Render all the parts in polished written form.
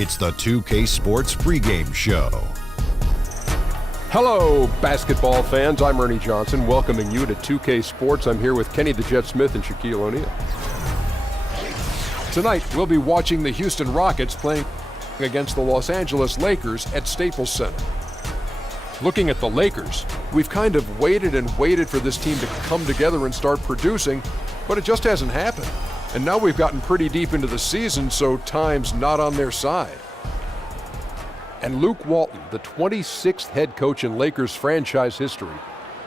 It's the 2K Sports pregame show. Hello, basketball fans. I'm Ernie Johnson, welcoming you to 2K Sports. I'm here with Kenny the Jet Smith and Shaquille O'Neal. Tonight, we'll be watching the Houston Rockets playing against the Los Angeles Lakers at Staples Center. Looking at the Lakers, we've kind of waited and waited for this team to come together and start producing, but it just hasn't happened. And now we've gotten pretty deep into the season, so time's not on their side. And Luke Walton, the 26th head coach in Lakers franchise history,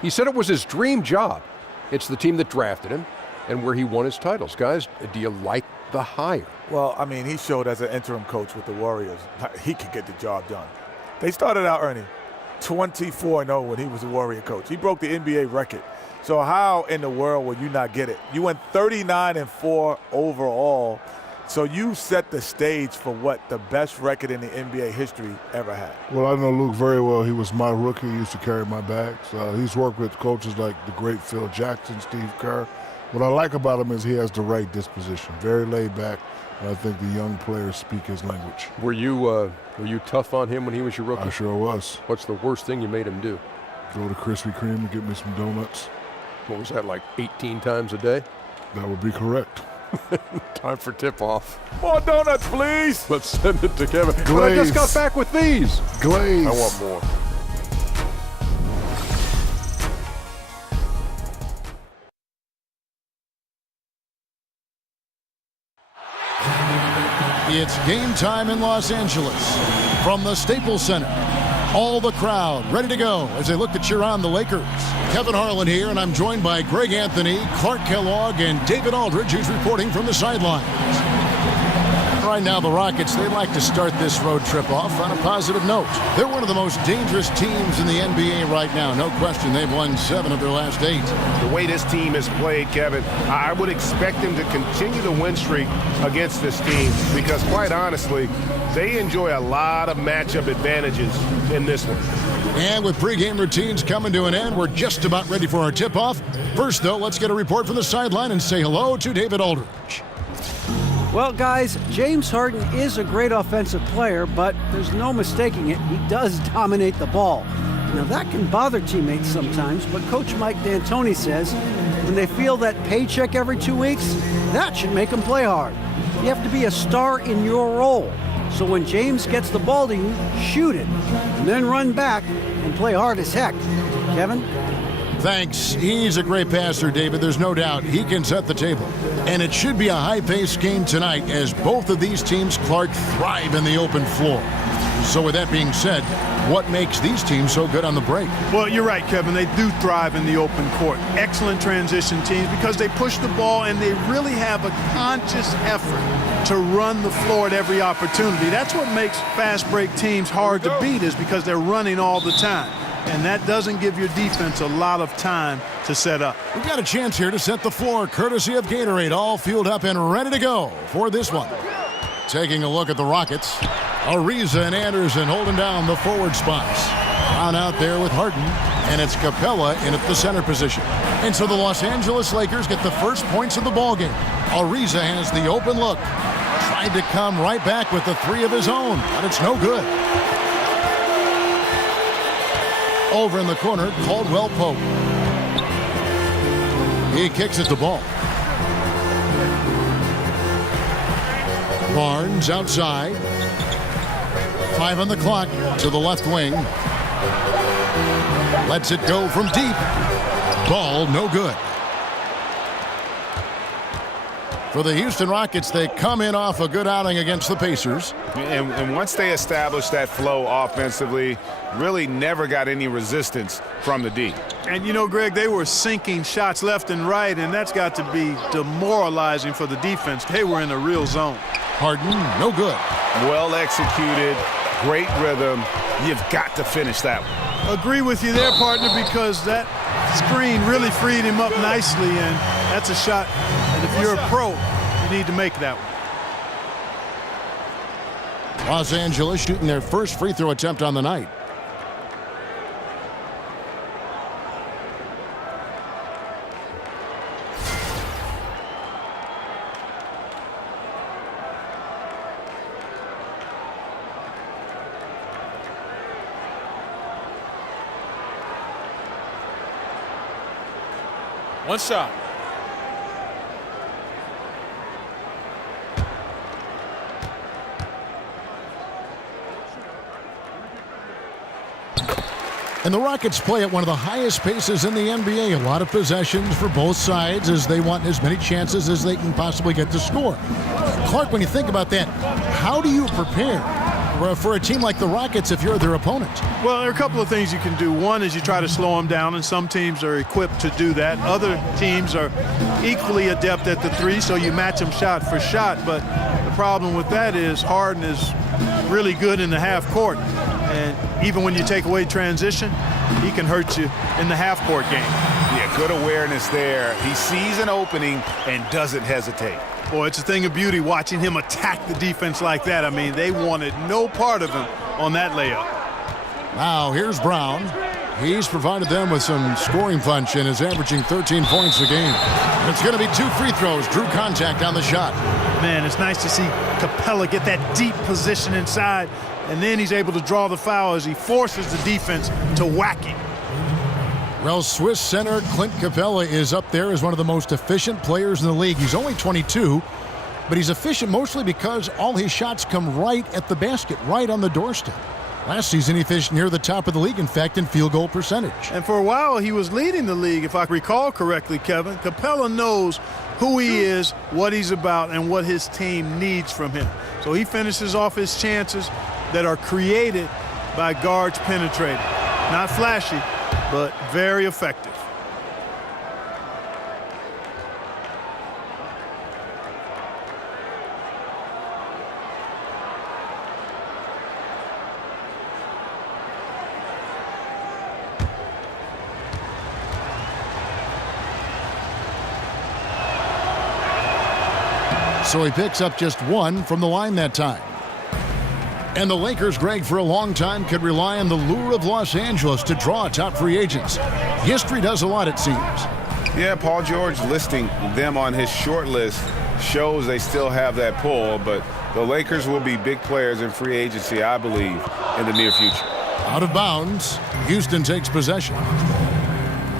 he said it was his dream job. It's the team that drafted him and where he won his titles. Guys, do you like the hire? Well, I mean, he showed as an interim coach with the Warriors, he could get the job done. They started out, Ernie, 24-0 when he was a Warrior coach. He broke the NBA record. So how in the world will you not get it? You went 39-4 overall. So you set the stage for what the best record in the NBA history ever had. Well, I know Luke very well. He was my rookie. He used to carry my bags. He's worked with coaches like the great Phil Jackson, Steve Kerr. What I like about him is he has the right disposition, very laid back, and I think the young players speak his language. Were you tough on him when he was your rookie? I sure was. What's the worst thing you made him do? Go to Krispy Kreme and get me some donuts. What was that, like 18 times a day? That would be correct. Time for tip-off. More donuts, please. Let's send it to Kevin. But I just got back with these. Glaze. I want more. It's game time in Los Angeles from the Staples Center. All the crowd ready to go as they look to cheer on the Lakers. Kevin Harlan here, and I'm joined by Greg Anthony, Clark Kellogg, and David Aldridge, who's reporting from the sidelines. Right now, the Rockets, they like to start this road trip off on a positive note. They're one of the most dangerous teams in the NBA right now. No question, they've won 7 of their last 8. The way this team has played, Kevin, I would expect them to continue the win streak against this team because, quite honestly, they enjoy a lot of matchup advantages in this one. And with pregame routines coming to an end, we're just about ready for our tip-off. First, though, let's get a report from the sideline and say hello to David Aldridge. Well, guys, James Harden is a great offensive player, but there's no mistaking it. He does dominate the ball. Now, that can bother teammates sometimes, but Coach Mike D'Antoni says when they feel that paycheck every 2 weeks, that should make them play hard. You have to be a star in your role. So when James gets the ball to you, shoot it, and then run back and play hard as heck. Kevin? Thanks. He's a great passer, David. There's no doubt he can set the table. And it should be a high-paced game tonight as both of these teams, Clark, thrive in the open floor. So with that being said, what makes these teams so good on the break? Well, you're right, Kevin. They do thrive in the open court. Excellent transition teams because they push the ball and they really have a conscious effort to run the floor at every opportunity. That's what makes fast break teams hard to beat is because they're running all the time. And that doesn't give your defense a lot of time to set up. We've got a chance here to set the floor, courtesy of Gatorade, all fueled up and ready to go for this one. Taking a look at the Rockets, Ariza and Anderson holding down the forward spots. Brown out there with Harden, and it's Capella in at the center position. And so the Los Angeles Lakers get the first points of the ballgame. Ariza has the open look. Tried to come right back with the 3 of his own, but it's no good. Over in the corner, Caldwell Pope. He kicks at the ball. Barnes outside. 5 on the clock to the left wing. Lets it go from deep. Ball no good. For the Houston Rockets, they come in off a good outing against the Pacers. And once they established that flow offensively, really never got any resistance from the D. And, you know, Greg, they were sinking shots left and right, and that's got to be demoralizing for the defense. They were in a real zone. Harden, no good. Well executed, great rhythm. You've got to finish that one. Agree with you there, partner, because that screen really freed him up nicely, and that's a shot. And if you're a pro, you need to make that one. Los Angeles shooting their first free throw attempt on the night. One shot. And the Rockets play at one of the highest paces in the NBA. A lot of possessions for both sides as they want as many chances as they can possibly get to score. Clark, when you think about that, how do you prepare for a team like the Rockets if you're their opponent? Well, there are a couple of things you can do. One is you try to slow them down, and some teams are equipped to do that. Other teams are equally adept at the three, so you match them shot for shot. But the problem with that is Harden is really good in the half court. And even when you take away transition, he can hurt you in the half-court game. Yeah, good awareness there. He sees an opening and doesn't hesitate. Boy, it's a thing of beauty watching him attack the defense like that. I mean, they wanted no part of him on that layup. Now, here's Brown. He's provided them with some scoring punch and is averaging 13 points a game. And it's going to be 2 free throws. Drew contact on the shot. Man, it's nice to see Capella get that deep position inside, and then he's able to draw the foul as he forces the defense to whack him. Well, Swiss center Clint Capella is up there as one of the most efficient players in the league. He's only 22, but he's efficient mostly because all his shots come right at the basket, right on the doorstep. Last season, he finished near the top of the league, in fact, in field goal percentage. And for a while, he was leading the league, if I recall correctly, Kevin. Capella knows who he is, what he's about, and what his team needs from him. So he finishes off his chances that are created by guards penetrating. Not flashy, but very effective. So he picks up just 1 from the line that time. And the Lakers, Greg, for a long time could rely on the lure of Los Angeles to draw top free agents. History does a lot, it seems. Yeah, Paul George listing them on his short list shows they still have that pull, but the Lakers will be big players in free agency, I believe, in the near future. Out of bounds, Houston takes possession.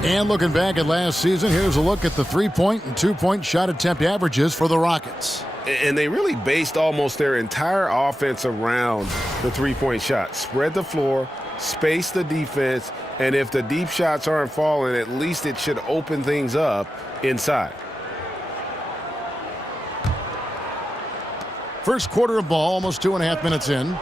And looking back at last season, here's a look at the 3-point and 2-point shot attempt averages for the Rockets. And they really based almost their entire offense around the 3-point shot. Spread the floor, space the defense, and if the deep shots aren't falling, at least it should open things up inside. First quarter of ball, almost 2.5 minutes in.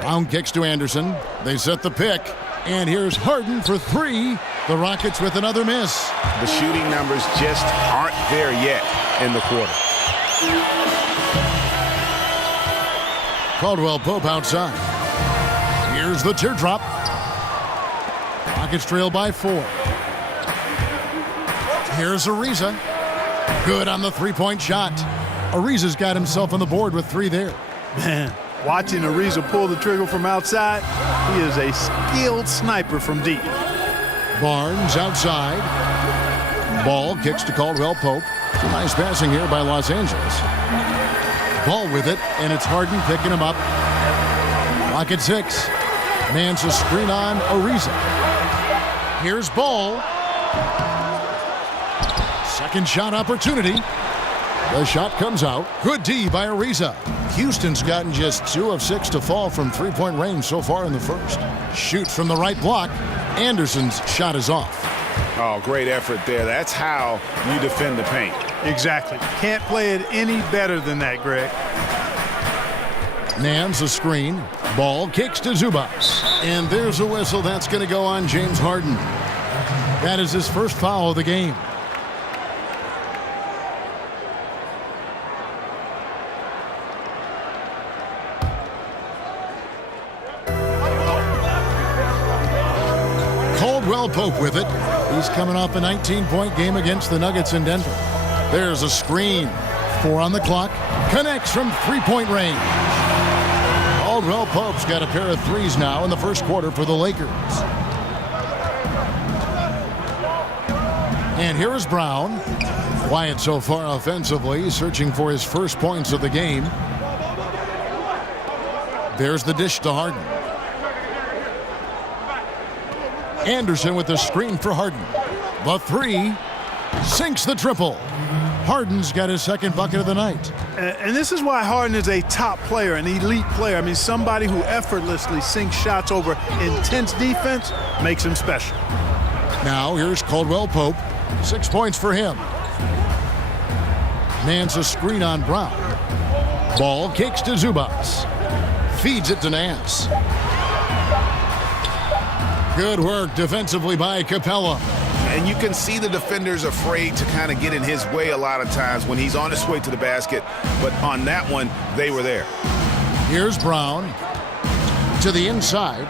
Brown kicks to Anderson. They set the pick. And here's Harden for 3. The Rockets with another miss. The shooting numbers just aren't there yet in the quarter. Caldwell Pope outside. Here's the teardrop. Rockets trail by 4. Here's Ariza. Good on the 3-point shot. Ariza's got himself on the board with 3 there. Man, watching Ariza pull the trigger from outside, he is a skilled sniper from deep. Barnes outside. Ball kicks to Caldwell Pope. Some nice passing here by Los Angeles. Ball with it, and it's Harden picking him up. Rocket 6. Mans a screen on Ariza. Here's Ball. Second shot opportunity. The shot comes out. Good D by Ariza. Houston's gotten just 2 of 6 to fall from 3-point range so far in the first. Shoots from the right block. Anderson's shot is off. Oh, great effort there. That's how you defend the paint. Exactly. Can't play it any better than that, Greg. Nance a screen. Ball kicks to Zubac. And there's a whistle. That's going to go on James Harden. That is his first foul of the game. Caldwell Pope with it. He's coming off a 19-point game against the Nuggets in Denver. There's a screen. 4 on the clock. Connects from 3-point range. Caldwell Pope's got a pair of 3s now in the first quarter for the Lakers. And here is Brown. Quiet so far offensively, searching for his first points of the game. There's the dish to Harden. Anderson with the screen for Harden. The three sinks the triple. Harden's got his second bucket of the night. And this is why Harden is a top player, an elite player. I mean, somebody who effortlessly sinks shots over intense defense makes him special. Now here's Caldwell Pope. 6 points for him. Nance a screen on Brown. Ball kicks to Zubas. Feeds it to Nance. Good work defensively by Capella. And you can see the defenders afraid to kind of get in his way a lot of times when he's on his way to the basket. But on that one, they were there. Here's Brown to the inside.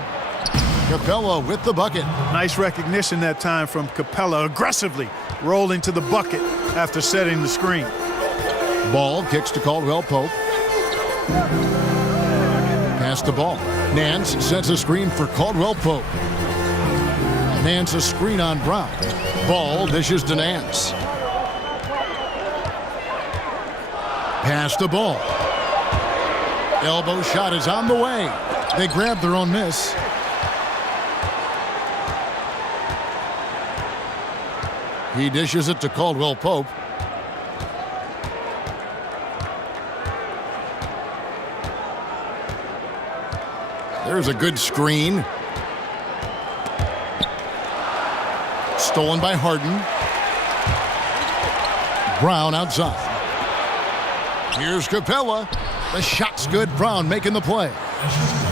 Capella with the bucket. Nice recognition that time from Capella, aggressively rolling to the bucket after setting the screen. Ball kicks to Caldwell Pope. Pass the ball. Nance sets a screen for Caldwell Pope. Nance a screen on Brown. Ball dishes to Nance. Pass the ball. Elbow shot is on the way. They grab their own miss. He dishes it to Caldwell Pope. There's a good screen. Stolen by Harden. Brown outside. Here's Capella. The shot's good. Brown making the play.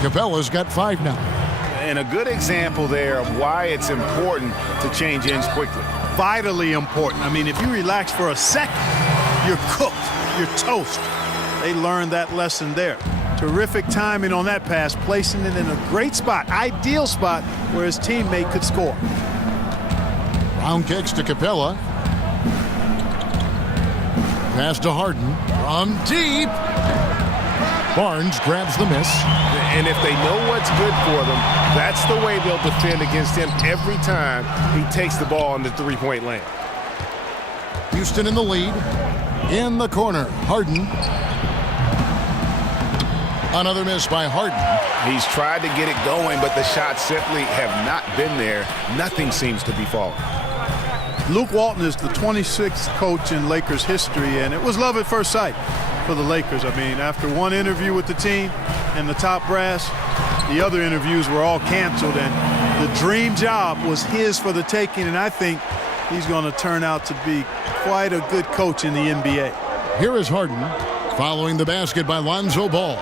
Capella's got 5 now. And a good example there of why it's important to change ends quickly. Vitally important. I mean, if you relax for a second, you're cooked. You're toast. They learned that lesson there. Terrific timing on that pass, placing it in a great spot, ideal spot where his teammate could score. Brown kicks to Capella. Pass to Harden from deep. Barnes grabs the miss. And if they know what's good for them, that's the way they'll defend against him every time he takes the ball in the three-point lane. Houston in the lead. In the corner, Harden. Another miss by Harden. He's tried to get it going, but the shots simply have not been there. Nothing seems to be falling. Luke Walton is the 26th coach in Lakers history, and it was love at first sight for the Lakers. I mean, after one interview with the team and the top brass, the other interviews were all canceled, and the dream job was his for the taking, and I think he's going to turn out to be quite a good coach in the NBA. Here is Harden following the basket by Lonzo Ball.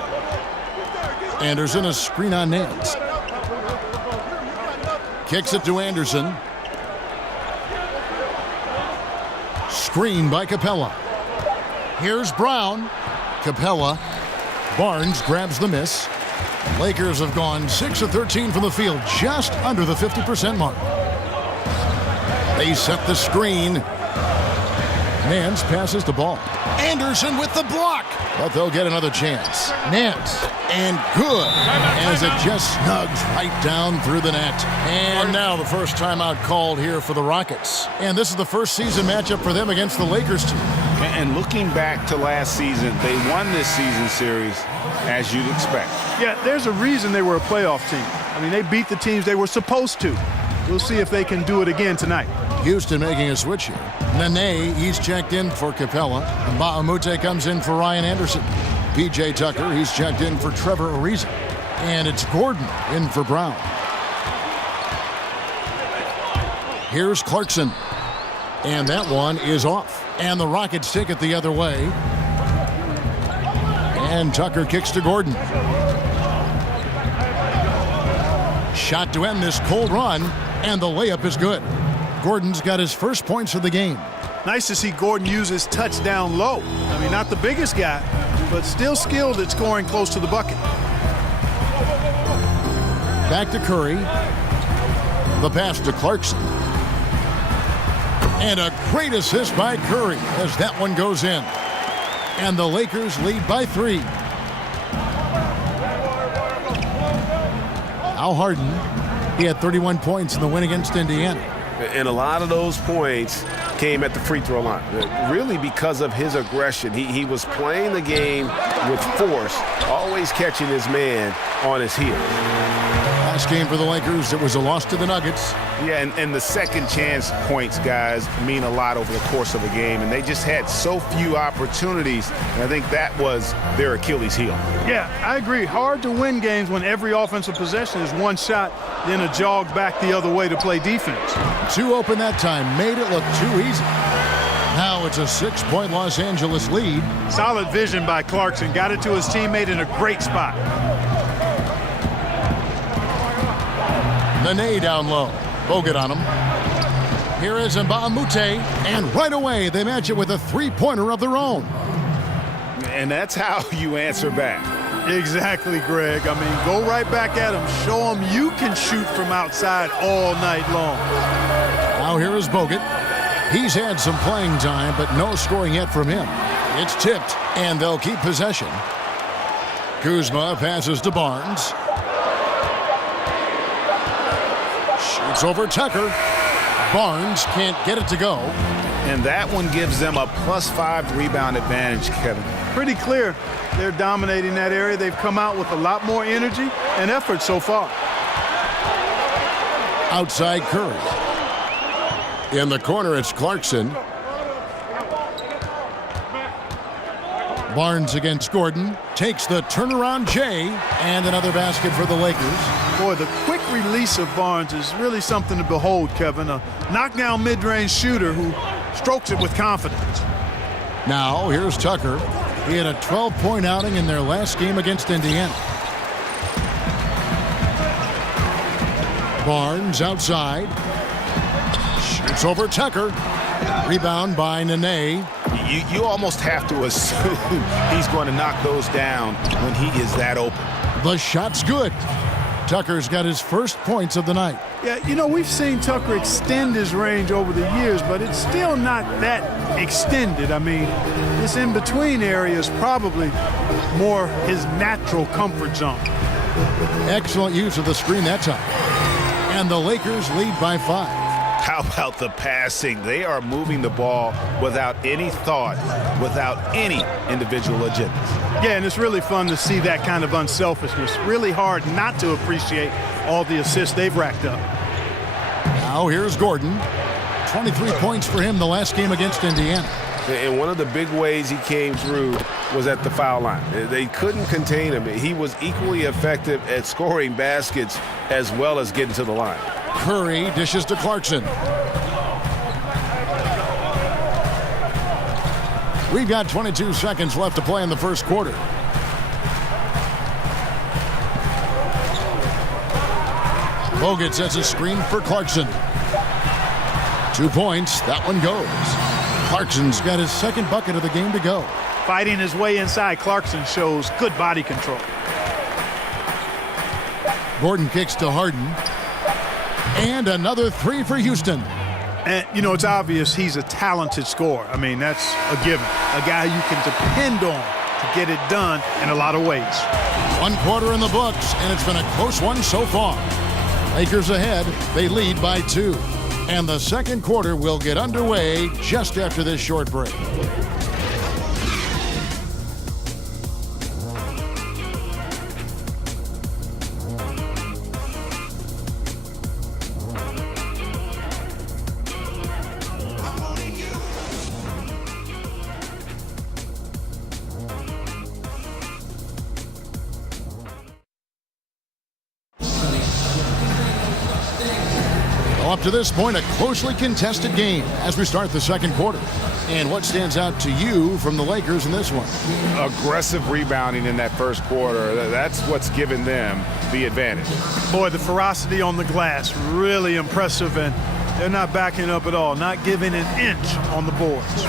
Anderson a screen on Nance. Kicks it to Anderson. Screen by Capella. Here's Brown. Capella. Barnes grabs the miss. Lakers have gone 6 of 13 from the field, just under the 50% mark. They set the screen. Nance passes the ball. Anderson with the block, but they'll get another chance. Nance, and good, as it just snugs right down through the net. And now the first timeout called here for the Rockets. And this is the first season matchup for them against the Lakers team. And looking back to last season, they won this season series as you'd expect. Yeah, there's a reason they were a playoff team. I mean, they beat the teams they were supposed to. We'll see if they can do it again tonight. Houston making a switch here. Nene, he's checked in for Capella. And Bahamute comes in for Ryan Anderson. P.J. Tucker, he's checked in for Trevor Ariza. And it's Gordon in for Brown. Here's Clarkson. And that one is off. And the Rockets take it the other way. And Tucker kicks to Gordon. Shot to end this cold run. And the layup is good. Gordon's got his first points of the game. Nice to see Gordon use his touch down low. I mean, not the biggest guy, but still skilled at scoring close to the bucket. Back to Curry. The pass to Clarkson. And a great assist by Curry as that one goes in. And the Lakers lead by 3. Al Harden, he had 31 points in the win against Indiana. And a lot of those points came at the free throw line, really because of his aggression. He was playing the game with force, always catching his man on his heels. last game for the Lakers, it was a loss to the Nuggets. Yeah, and the second chance points, guys, mean a lot over the course of a game, and they just had so few opportunities, and I think that was their Achilles heel. Yeah, I agree. Hard to win games when every offensive possession is one shot, then a jog back the other way to play defense. Too open that time, made it look too easy. Now it's a 6-point Los Angeles lead. Solid vision by Clarkson. Got it to his teammate in a great spot. Nene down low. Bogut on him. Here is Mbamute, and right away they match it with a three-pointer of their own. And that's how you answer back. Exactly, Greg. I mean, go right back at him. Show him you can shoot from outside all night long. Now here is Bogut. He's had some playing time, but no scoring yet from him. It's tipped, and they'll keep possession. Kuzma passes to Barnes. Shoots over Tucker. Barnes can't get it to go. And that one gives them a +5 rebound advantage, Kevin. Pretty clear. They're dominating that area. They've come out with a lot more energy and effort so far. Outside Curry. In the corner, it's Clarkson. Barnes against Gordon. Takes the turnaround J, and another basket for the Lakers. Boy, the quick release of Barnes is really something to behold, Kevin. A knockdown mid-range shooter who strokes it with confidence. Now, here's Tucker. He had a 12-point outing in their last game against Indiana. Barnes outside. Shoots over Tucker. Rebound by Nene. You almost have to assume he's going to knock those down when he is that open. The shot's good. Tucker's got his first points of the night. Yeah, you know, we've seen Tucker extend his range over the years, but it's still not that extended. I mean, this in-between area is probably more his natural comfort zone. Excellent use of the screen that time. And the Lakers lead by 5. How about the passing? They are moving the ball without any thought, without any individual agendas. Yeah, and it's really fun to see that kind of unselfishness. Really hard not to appreciate all the assists they've racked up. Now here's Gordon. 23 points for him the last game against Indiana. And one of the big ways he came through was at the foul line. They couldn't contain him. He was equally effective at scoring baskets as well as getting to the line. Curry dishes to Clarkson. We've got 22 seconds left to play in the first quarter. Bogut sets a screen for Clarkson. 2 points. That one goes. Clarkson's got his second bucket of the game to go. Fighting his way inside, Clarkson shows good body control. Gordon kicks to Harden. And another three for Houston. And, you know, it's obvious he's a talented scorer. I mean, that's a given. A guy you can depend on to get it done in a lot of ways. 1 quarter in the books, and it's been a close one so far. Lakers ahead. They lead by 2. And the second quarter will get underway just after this short break. Up to this point, a closely contested game as we start the second quarter. And what stands out to you from the Lakers in this one? Aggressive rebounding in that first quarter. That's what's given them the advantage. Boy, the ferocity on the glass, really impressive, and they're not backing up at all, not giving an inch on the boards.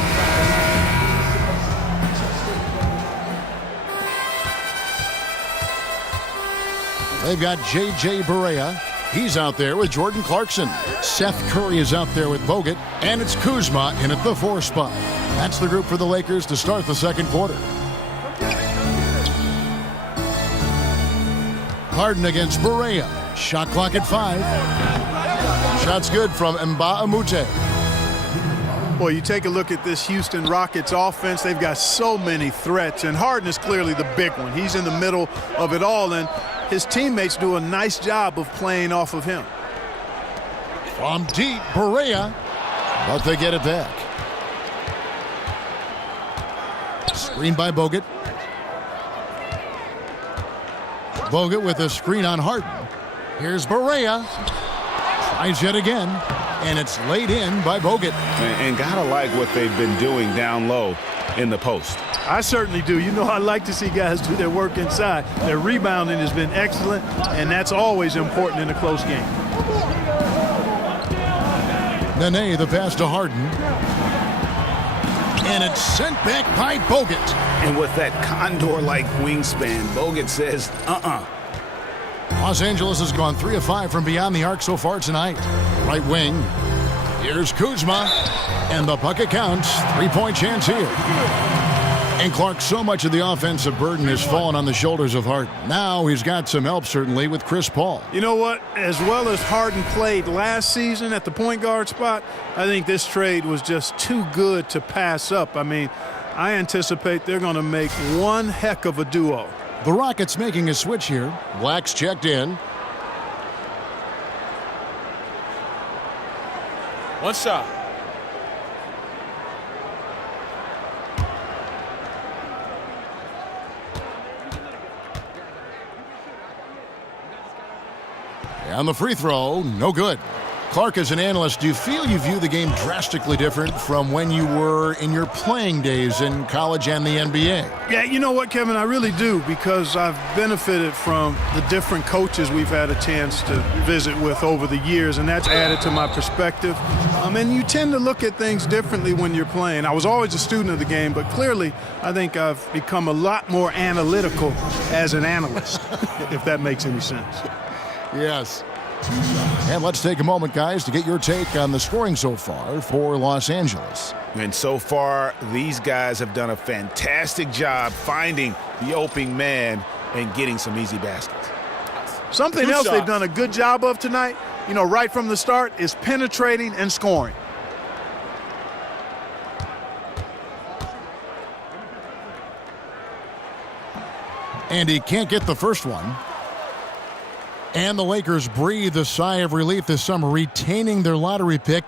They've got J.J. Barea. He's out there with Jordan Clarkson. Seth Curry is out there with Bogut. And it's Kuzma in at the 4 spot. That's the group for the Lakers to start the second quarter. Harden against Barea. Shot clock at 5. Shots good from Mbamute. Boy, you take a look at this Houston Rockets offense. They've got so many threats, and Harden is clearly the big one. He's in the middle of it all, and his teammates do a nice job of playing off of him. From deep, Berea, but they get it back. Screen by Bogut. Bogut with a screen on Harden. Here's Berea. Tries yet again, and it's laid in by Bogut. And gotta like what they've been doing down low in the post. I certainly do. You know, I like to see guys do their work inside. Their rebounding has been excellent, and that's always important in a close game. Nene, the pass to Harden. And it's sent back by Bogut. And with that condor-like wingspan, Bogut says, Los Angeles has gone 3 of 5 from beyond the arc so far tonight. Right wing. Here's Kuzma. And the bucket counts. 3-point chance here. And Clark, so much of the offensive burden has fallen on the shoulders of Harden. Now he's got some help, certainly, with Chris Paul. You know what? As well as Harden played last season at the point guard spot, I think this trade was just too good to pass up. I mean, I anticipate they're going to make one heck of a duo. The Rockets making a switch here. Black's checked in. One shot. And the free throw, no good. Clark, as an analyst, do you feel you view the game drastically different from when you were in your playing days in college and the NBA? Yeah, you know what, Kevin? I really do, because I've benefited from the different coaches we've had a chance to visit with over the years, and that's added to my perspective. And you tend to look at things differently when you're playing. I was always a student of the game, but clearly I think I've become a lot more analytical as an analyst, if that makes any sense. Yes. And let's take a moment, guys, to get your take on the scoring so far for Los Angeles. And so far, these guys have done a fantastic job finding the opening man and getting some easy baskets. Something else they've done a good job of tonight, you know, right from the start, is penetrating and scoring. And he can't get the first one. And the Lakers breathe a sigh of relief this summer, retaining their lottery pick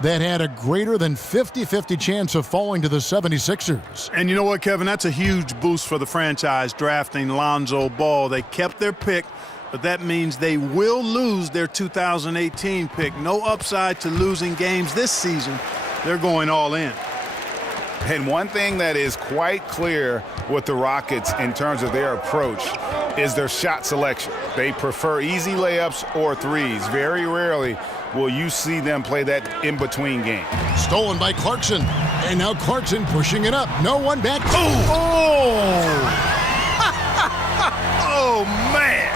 that had a greater than 50-50 chance of falling to the 76ers. And you know what, Kevin? That's a huge boost for the franchise, drafting Lonzo Ball. They kept their pick, but that means they will lose their 2018 pick. No upside to losing games this season. They're going all in. And one thing that is quite clear with the Rockets in terms of their approach is their shot selection. They prefer easy layups or threes. Very rarely will you see them play that in-between game. Stolen by Clarkson. And now Clarkson pushing it up. No one back. Oh! Oh, man.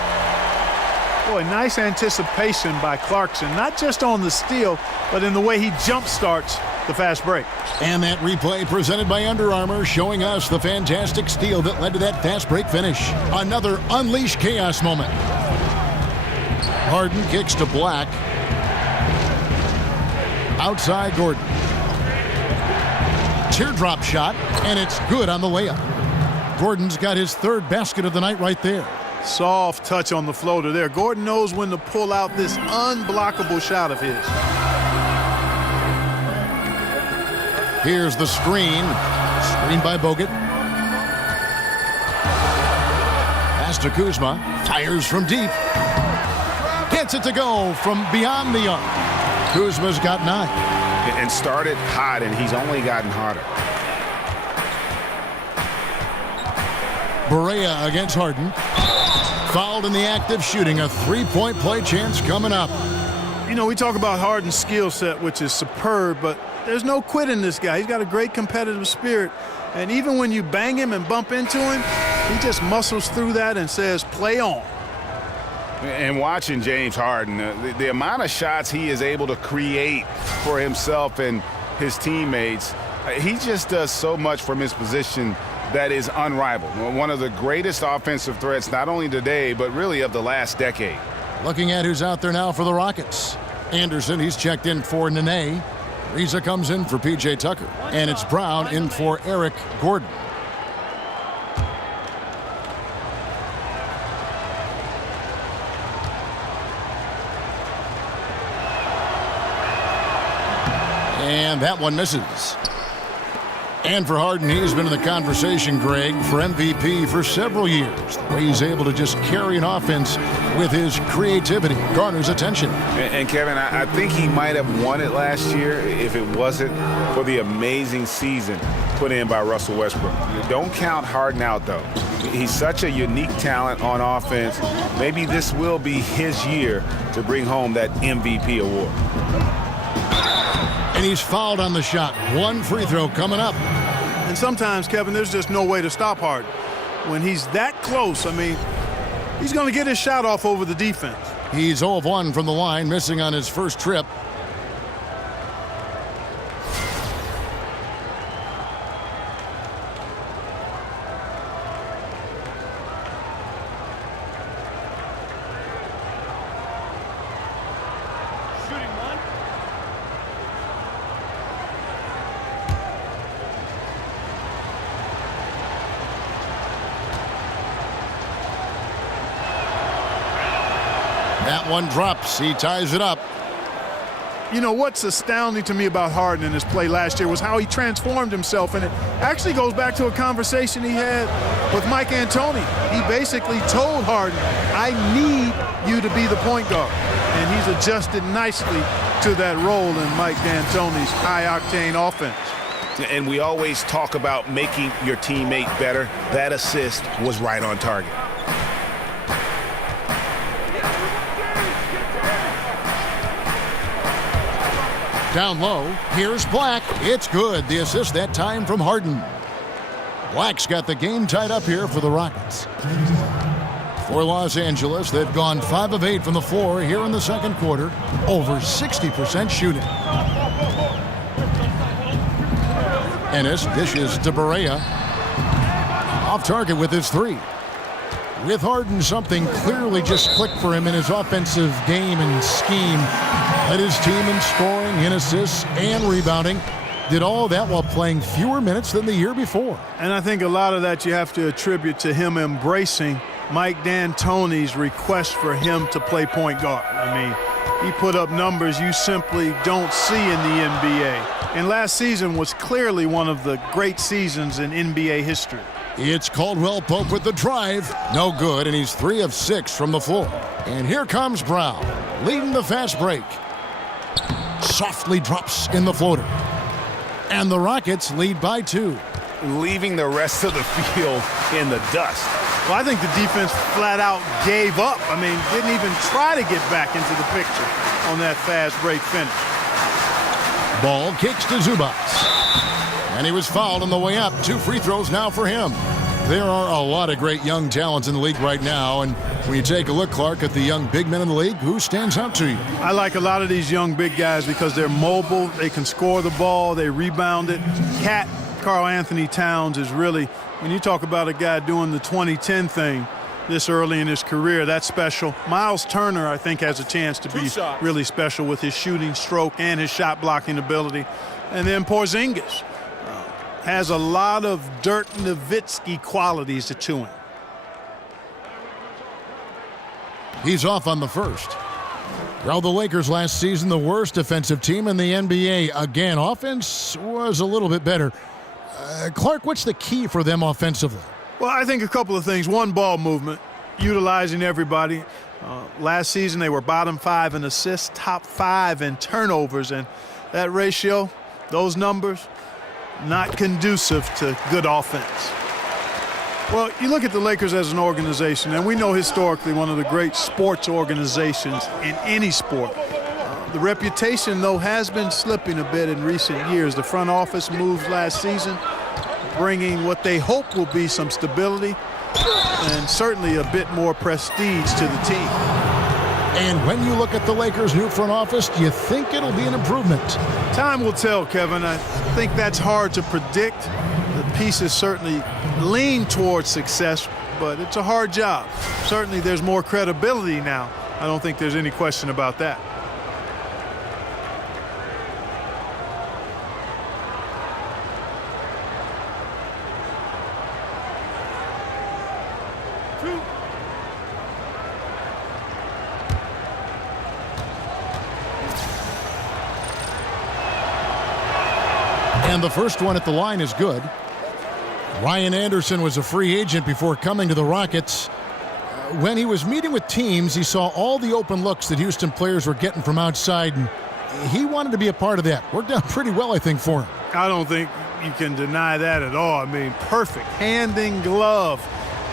Boy, nice anticipation by Clarkson, not just on the steal, but in the way he jump starts the fast break. And that replay presented by Under Armour, showing us the fantastic steal that led to that fast break finish. Another unleash chaos moment. Harden kicks to Black. Outside Gordon. Teardrop shot, and it's good on the layup. Gordon's got his third basket of the night right there. Soft touch on the floater there. Gordon knows when to pull out this unblockable shot of his. Here's the screen. Screen by Bogut. Pass to Kuzma. Fires from deep. Gets it to go from beyond the arc. Kuzma's got 9. And started hot, and he's only gotten hotter. Berea against Harden. Fouled in the act of shooting. A 3-point play chance coming up. You know, we talk about Harden's skill set, which is superb, but there's no quit in this guy. He's got a great competitive spirit. And even when you bang him and bump into him, he just muscles through that and says, play on. And watching James Harden, the amount of shots he is able to create for himself and his teammates, he just does so much from his position that is unrivaled. One of the greatest offensive threats, not only today, but really of the last decade. Looking at who's out there now for the Rockets. Anderson, he's checked in for Nene. Riza comes in for P.J. Tucker. And it's Brown in for Eric Gordon. And that one misses. And for Harden, he's been in the conversation, Greg, for MVP for several years. The way he's able to just carry an offense with his creativity garners attention. And Kevin, I think he might have won it last year if it wasn't for the amazing season put in by Russell Westbrook. Don't count Harden out, though. He's such a unique talent on offense. Maybe this will be his year to bring home that MVP award. And he's fouled on the shot. One free throw coming up. And sometimes, Kevin, there's just no way to stop Harden. When he's that close, I mean, he's going to get his shot off over the defense. He's 0 of 1 from the line, missing on his first trip. That one drops. He ties it up. You know, what's astounding to me about Harden in his play last year was how he transformed himself, and it actually goes back to a conversation he had with Mike D'Antoni. He basically told Harden, I need you to be the point guard, and he's adjusted nicely to that role in Mike D'Antoni's high-octane offense. And we always talk about making your teammate better. That assist was right on target. Down low, here's Black. It's good. The assist that time from Harden. Black's got the game tied up here for the Rockets. For Los Angeles, they've gone 5 of 8 from the floor here in the second quarter. Over 60% shooting. Ennis dishes to Barea. Off target with his 3. With Harden, something clearly just clicked for him in his offensive game and scheme. Led his team in scoring, in assists, and rebounding. Did all that while playing fewer minutes than the year before. And I think a lot of that you have to attribute to him embracing Mike D'Antoni's request for him to play point guard. I mean, he put up numbers you simply don't see in the NBA. And last season was clearly one of the great seasons in NBA history. It's Caldwell Pope with the drive. No good, and he's 3 of 6 from the floor. And here comes Brown, leading the fast break. Softly drops in the floater. And the Rockets lead by 2. Leaving the rest of the field in the dust. Well, I think the defense flat out gave up. I mean, didn't even try to get back into the picture on that fast break finish. Ball kicks to Zubac. And he was fouled on the way up. 2 free throws now for him. There are a lot of great young talents in the league right now, and when you take a look, Clark, at the young big men in the league, who stands out to you? I like a lot of these young big guys because they're mobile, they can score the ball, they rebound it. Karl Anthony Towns is really, when you talk about a guy doing the 2010 thing this early in his career, that's special. Miles Turner, I think, has a chance to be really special with his shooting stroke and his shot blocking ability. And then Porzingis has a lot of Dirk Nowitzki qualities to him. He's off on the first. Well, the Lakers last season, the worst defensive team in the NBA. Again, offense was a little bit better. Clark, what's the key for them offensively? Well, I think a couple of things. One, ball movement, utilizing everybody. Last season, they were bottom 5 in assists, top 5 in turnovers, and that ratio, those numbers, not conducive to good offense. Well, you look at the Lakers as an organization, and we know historically one of the great sports organizations in any sport. The reputation, though, has been slipping a bit in recent years. The front office moves last season, bringing what they hope will be some stability and certainly a bit more prestige to the team. And when you look at the Lakers' new front office, do you think it'll be an improvement? Time will tell, Kevin. I think that's hard to predict. The pieces certainly lean towards success, but it's a hard job. Certainly there's more credibility now. I don't think there's any question about that. And the first one at the line is good. Ryan Anderson was a free agent before coming to the Rockets. When he was meeting with teams, he saw all the open looks that Houston players were getting from outside, and he wanted to be a part of that. Worked out pretty well, I think, for him. I don't think you can deny that at all. I mean, perfect. Hand in glove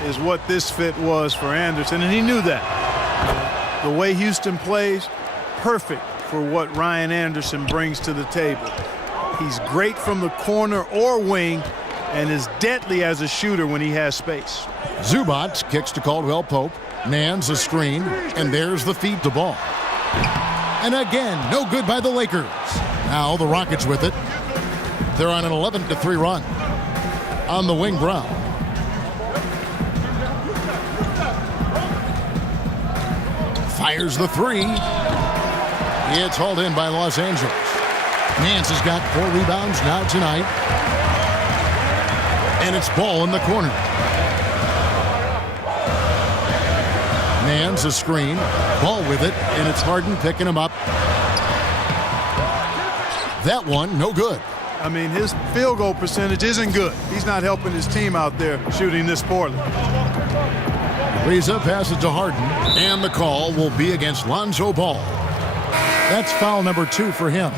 is what this fit was for Anderson, and he knew that. The way Houston plays, perfect for what Ryan Anderson brings to the table. He's great from the corner or wing and is deadly as a shooter when he has space. Zubac kicks to Caldwell Pope. Nance a screen, and there's the feed to Ball. And again, no good by the Lakers. Now the Rockets with it. They're on an 11-3 run. On the wing, Brown. Fires the three. It's hauled in by Los Angeles. Nance has got 4 rebounds now tonight. And it's Ball in the corner. Nance a screen. Ball with it, and it's Harden picking him up. That one, no good. I mean, his field goal percentage isn't good. He's not helping his team out there shooting this poorly. Reza passes to Harden, and the call will be against Lonzo Ball. That's foul number 2 for him.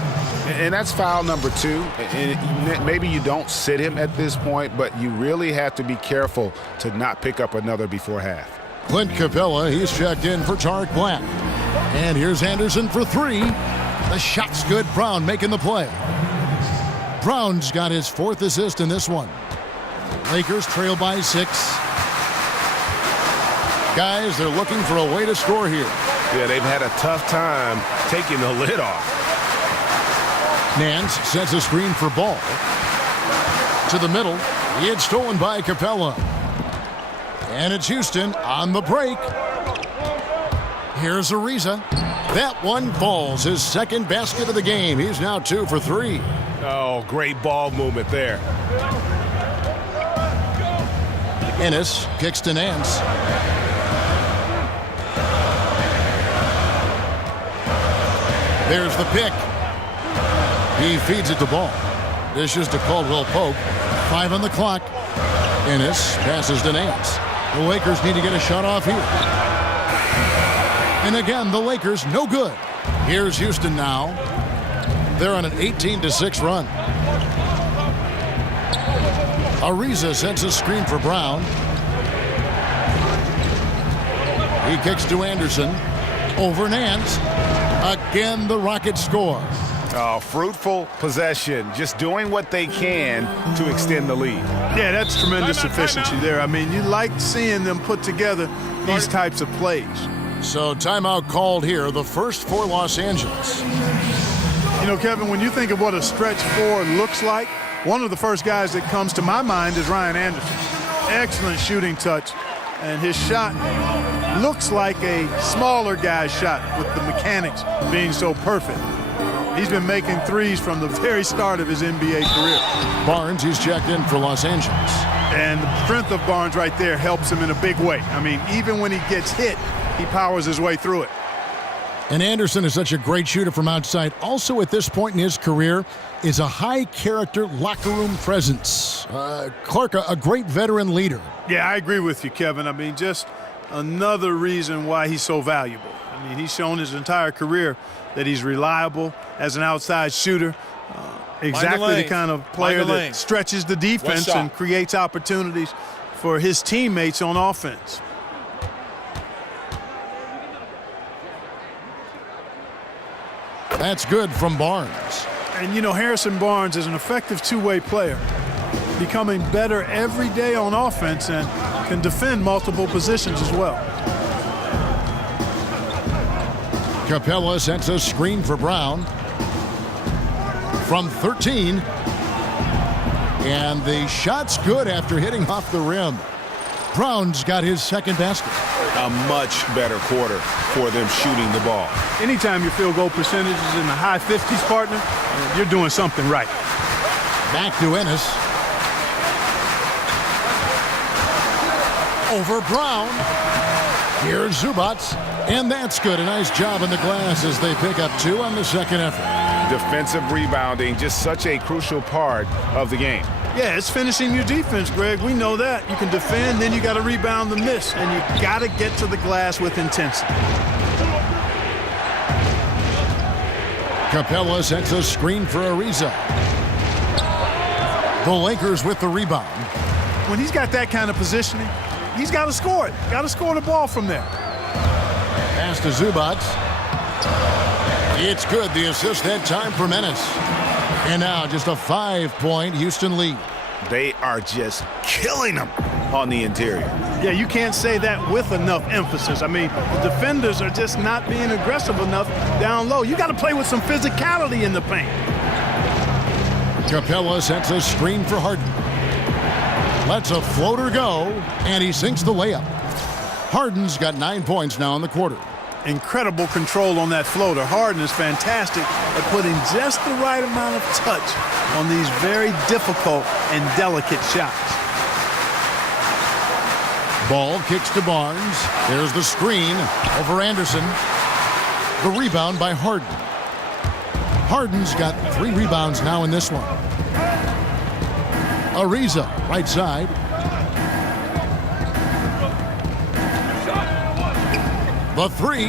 And that's foul number 2. And maybe you don't sit him at this point, but you really have to be careful to not pick up another before half. Clint Capella, he's checked in for Tariq Black. And here's Anderson for 3. The shot's good. Brown making the play. Brown's got his 4th assist in this one. Lakers trail by 6. Guys, they're looking for a way to score here. Yeah, they've had a tough time taking the lid off. Nance sets a screen for Ball. To the middle. It's stolen by Capella. And it's Houston on the break. Here's Ariza. That one falls. His 2nd basket of the game. He's now 2 for 3. Oh, great ball movement there. Ennis kicks to Nance. There's the pick. He feeds it to Ball. Dishes to Caldwell Pope. 5 on the clock. Ennis passes to Nance. The Lakers need to get a shot off here. And again, the Lakers no good. Here's Houston now. They're on an 18-6 run. Ariza sends a screen for Brown. He kicks to Anderson. Over Nance. Again, the Rockets score. Oh, fruitful possession. Just doing what they can to extend the lead. Yeah, that's tremendous efficiency there. I mean, you like seeing them put together these types of plays. So timeout called here, the first for Los Angeles. You know, Kevin, when you think of what a stretch 4 looks like, one of the first guys that comes to my mind is Ryan Anderson. Excellent shooting touch, and his shot looks like a smaller guy's shot with the mechanics being so perfect. He's been making threes from the very start of his NBA career. Barnes, he's checked in for Los Angeles. And the strength of Barnes right there helps him in a big way. I mean, even when he gets hit, he powers his way through it. And Anderson is such a great shooter from outside. Also at this point in his career is a high-character locker room presence. Clark, a great veteran leader. Yeah, I agree with you, Kevin. I mean, just another reason why he's so valuable. I mean, he's shown his entire career that he's reliable as an outside shooter. Exactly the kind of player that stretches the defense and creates opportunities for his teammates on offense. That's good from Barnes. And, you know, Harrison Barnes is an effective two-way player, becoming better every day on offense and can defend multiple positions as well. Capella sets a screen for Brown from 13. And the shot's good after hitting off the rim. Brown's got his 2nd basket. A much better quarter for them shooting the ball. Anytime your field goal percentage is in the high 50s, partner, you're doing something right. Back to Ennis. Over Brown. Here's Zubac. And that's good. A nice job in the glass as they pick up 2 on the 2nd effort. defensive rebounding, just such a crucial part of the game. Yeah, it's finishing your defense, Greg. We know that. You can defend, then you got to rebound the miss, and you got to get to the glass with intensity. Capella sets a screen for Ariza. The Lakers with the rebound. When he's got that kind of positioning, he's got to score it. Got to score the ball from there. Pass to Zubac. It's good. The assist that time for Menace. And now just a 5-point Houston lead. They are just killing them on the interior. Yeah, you can't say that with enough emphasis. I mean, the defenders are just not being aggressive enough down low. You got to play with some physicality in the paint. Capella sets a screen for Harden. Lets a floater go, and he sinks the layup. Harden's got 9 points now in the quarter. Incredible control on that floater. Harden is fantastic at putting just the right amount of touch on these very difficult and delicate shots. Ball kicks to Barnes. There's the screen over Anderson. The rebound by Harden. Harden's got 3 rebounds now in this one. Ariza, right side. The 3.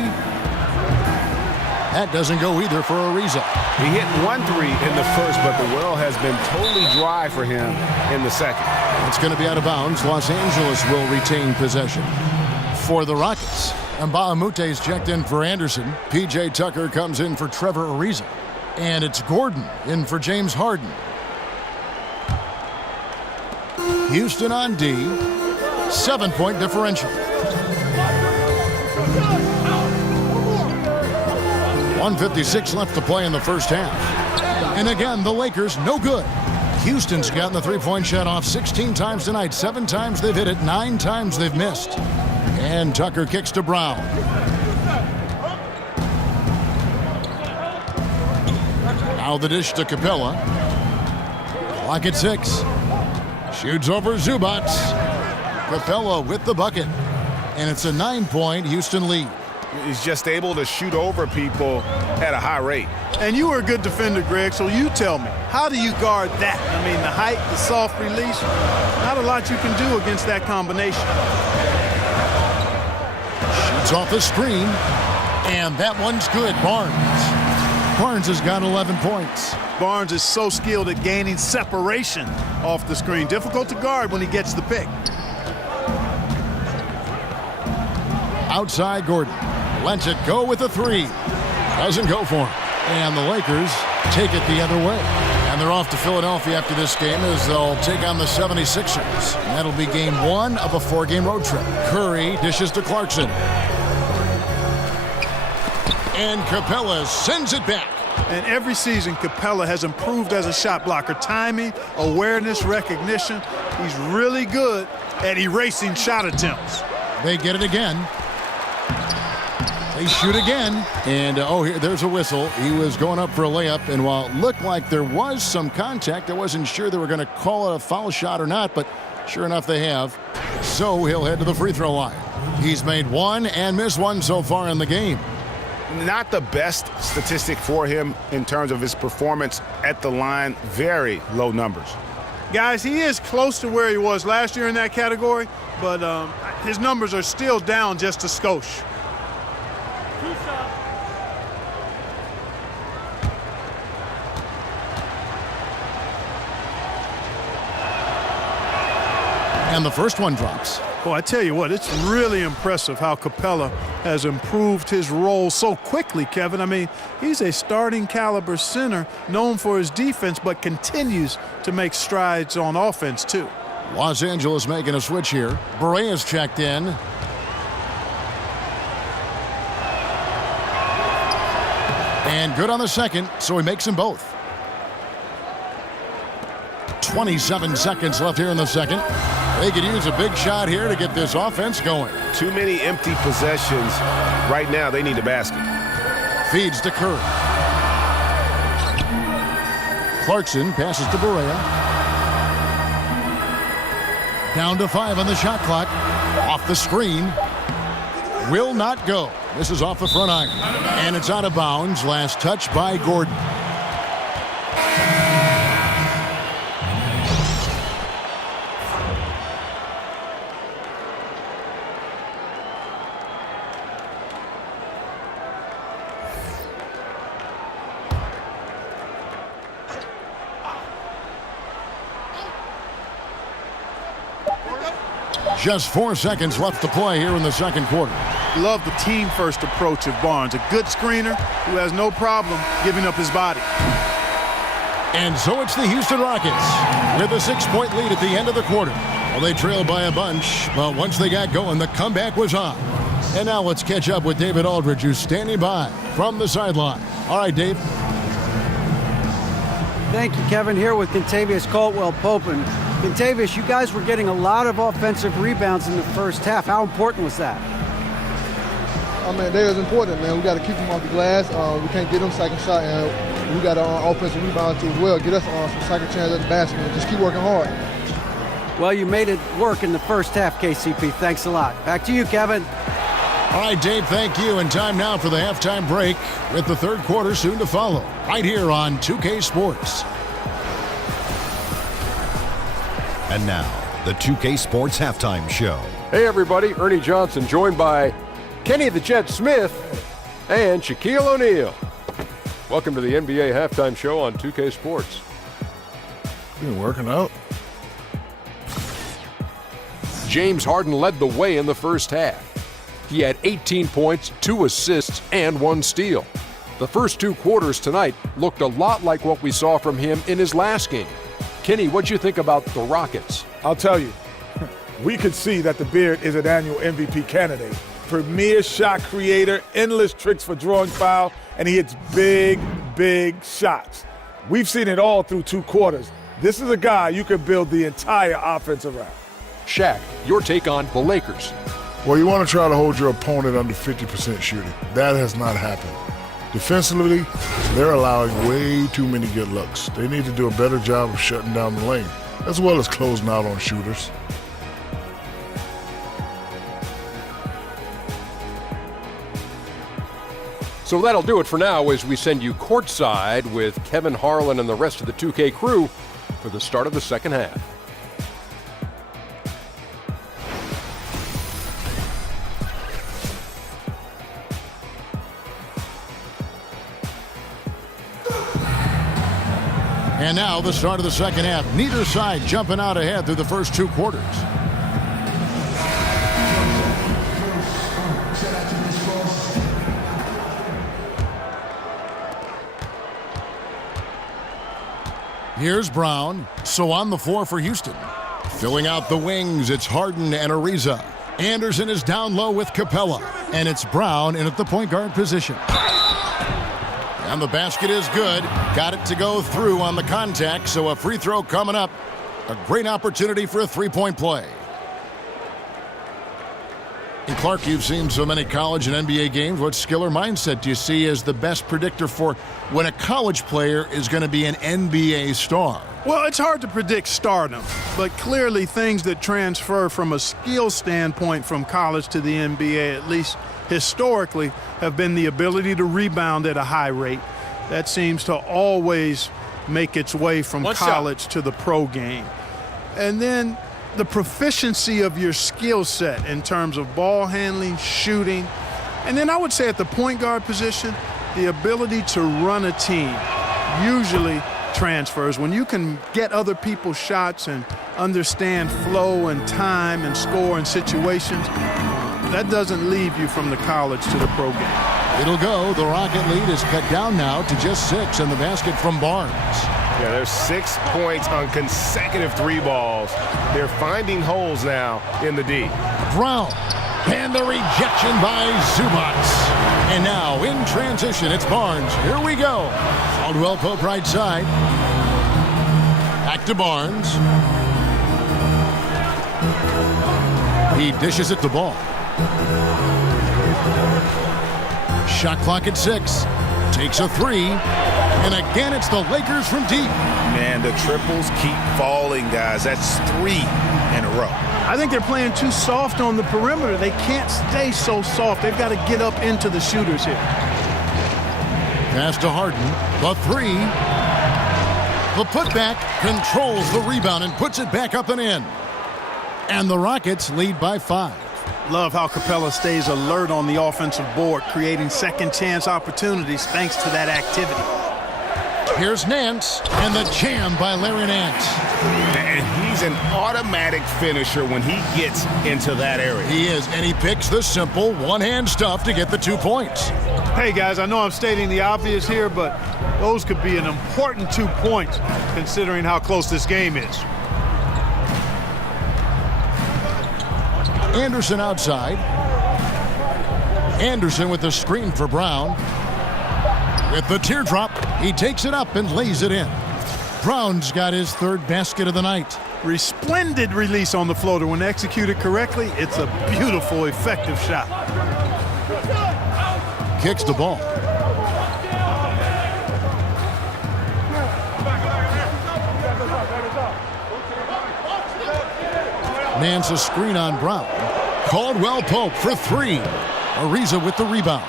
That doesn't go either for Ariza. He hit 1 3 in the first, but the well has been totally dry for him in the second. It's going to be out of bounds. Los Angeles will retain possession. For the Rockets, Mbaamute's checked in for Anderson. P.J. Tucker comes in for Trevor Ariza. And it's Gordon in for James Harden. Houston on D. 7-point differential. 1:56 left to play in the first half. And again, the Lakers no good. Houston's gotten the 3-point shot off 16 times tonight. 7 times they've hit it, 9 times they've missed. And Tucker kicks to Brown. Now the dish to Capella. Clock at 6. Shoots over Zubac. Capella with the bucket. And it's a 9-point Houston lead. He's just able to shoot over people at a high rate. And you were a good defender, Greg, so you tell me, how do you guard that? I mean, the height, the soft release, not a lot you can do against that combination. Shoots off the screen, and that one's good. Barnes has got 11 points. Barnes is so skilled at gaining separation off the screen. Difficult to guard when he gets the pick. Outside Gordon. Lets it go with a 3. Doesn't go for him. And the Lakers take it the other way. And they're off to Philadelphia after this game as they'll take on the 76ers. And that'll be game 1 of a 4-game road trip. Curry dishes to Clarkson. And Capella sends it back. And every season, Capella has improved as a shot blocker. Timing, awareness, recognition. He's really good at erasing shot attempts. They get it again. They shoot again. And, there's a whistle. He was going up for a layup. And while it looked like there was some contact, I wasn't sure they were going to call it a foul shot or not. But sure enough, they have. So he'll head to the free throw line. He's made 1 and missed 1 so far in the game. Not the best statistic for him in terms of his performance at the line. Very low numbers. Guys, he is close to where he was last year in that category, but his numbers are still down just a skosh. And the first one drops. Well, I tell you what, it's really impressive how Capella has improved his role so quickly, Kevin. I mean, he's a starting caliber center known for his defense, but continues to make strides on offense, too. Los Angeles making a switch here. Berea's checked in. And good on the second, so he makes them both. 27 seconds left here in the second. They could use a big shot here to get this offense going. Too many empty possessions. Right now, they need a basket. Feeds to Curry. Clarkson passes to Berea. Down to 5 on the shot clock. Off the screen. Will not go. This is off the front iron. And it's out of bounds. Last touch by Gordon. Just 4 seconds left to play here in the second quarter. Love the team-first approach of Barnes. A good screener who has no problem giving up his body. And so it's the Houston Rockets with a 6-point lead at the end of the quarter. Well, they trailed by a bunch, but once they got going, the comeback was on. And now let's catch up with David Aldridge, who's standing by from the sideline. All right, Dave. Thank you, Kevin. Here with Contavious Caldwell-Pope. And Contavious, you guys were getting a lot of offensive rebounds in the first half. How important was that? I mean, that is important, man. We got to keep them off the glass. We can't get them second shot, and we got an offensive rebound too as well. Get us some second chance at the basket and just keep working hard. Well, you made it work in the first half, KCP. Thanks a lot. Back to you, Kevin. All right, Dave, thank you. And time now for the halftime break with the third quarter soon to follow right here on 2K Sports. And now, the 2K Sports Halftime Show. Hey, everybody. Ernie Johnson joined by Kenny the Jet Smith and Shaquille O'Neal. Welcome to the NBA Halftime Show on 2K Sports. Been working out. James Harden led the way in the first half. He had 18 points, 2 assists, and 1 steal. The first 2 quarters tonight looked a lot like what we saw from him in his last game. Kenny, what'd you think about the Rockets? I'll tell you, we could see that the Beard is an annual MVP candidate. Premier shot creator, endless tricks for drawing foul, and he hits big, big shots. We've seen it all through 2 quarters. This is a guy you can build the entire offense around. Shaq, your take on the Lakers. Well, you want to try to hold your opponent under 50% shooting. That has not happened. Defensively, they're allowing way too many good looks. They need to do a better job of shutting down the lane, as well as closing out on shooters. So that'll do it for now as we send you courtside with Kevin Harlan and the rest of the 2K crew for the start of the second half. And now the start of the second half. Neither side jumping out ahead through the first 2 quarters. Here's Brown. So on the floor for Houston. Filling out the wings, it's Harden and Ariza. Anderson is down low with Capella. And it's Brown in at the point guard position. And the basket is good. Got it to go through on the contact, so a free throw coming up. A great opportunity for a three-point play. And Clark, you've seen so many college and NBA games. What skill or mindset do you see as the best predictor for when a college player is going to be an NBA star? Well, it's hard to predict stardom, but clearly things that transfer from a skill standpoint from college to the NBA, at least historically, have been the ability to rebound at a high rate. That seems to always make its way from college to the pro game. And then the proficiency of your skill set in terms of ball handling, shooting. And then I would say at the point guard position, the ability to run a team usually transfers. When you can get other people's shots and understand flow and time and score and situations, that doesn't leave you from the college to the pro game. It'll go. The Rocket lead is cut down now to just 6, and the basket from Barnes. Yeah, there's 6 points on consecutive 3 balls. They're finding holes now in the D. Brown, and the rejection by Zubac. And now in transition, it's Barnes. Here we go. Caldwell-Pope right side. Back to Barnes. He dishes it to Ball. Shot clock at 6. Takes a 3. And again, it's the Lakers from deep. Man, the triples keep falling, guys. That's 3 in a row. I think they're playing too soft on the perimeter. They can't stay so soft. They've got to get up into the shooters here. Pass to Harden. The 3. The putback controls the rebound and puts it back up and in. And the Rockets lead by 5. Love how Capella stays alert on the offensive board, creating second chance opportunities thanks to that activity. Here's Nance, and the jam by Larry Nance. And he's an automatic finisher when he gets into that area. He is, and he picks the simple one-hand stuff to get the 2 points. Hey, guys, I know I'm stating the obvious here, but those could be an important 2 points considering how close this game is. Anderson outside. Anderson with the screen for Brown. With the teardrop, he takes it up and lays it in. Brown's got his 3rd basket of the night. Resplendent release on the floater. When executed correctly, it's a beautiful, effective shot. Kicks the ball. Nance a screen on Brown. Caldwell Pope for 3. Ariza with the rebound.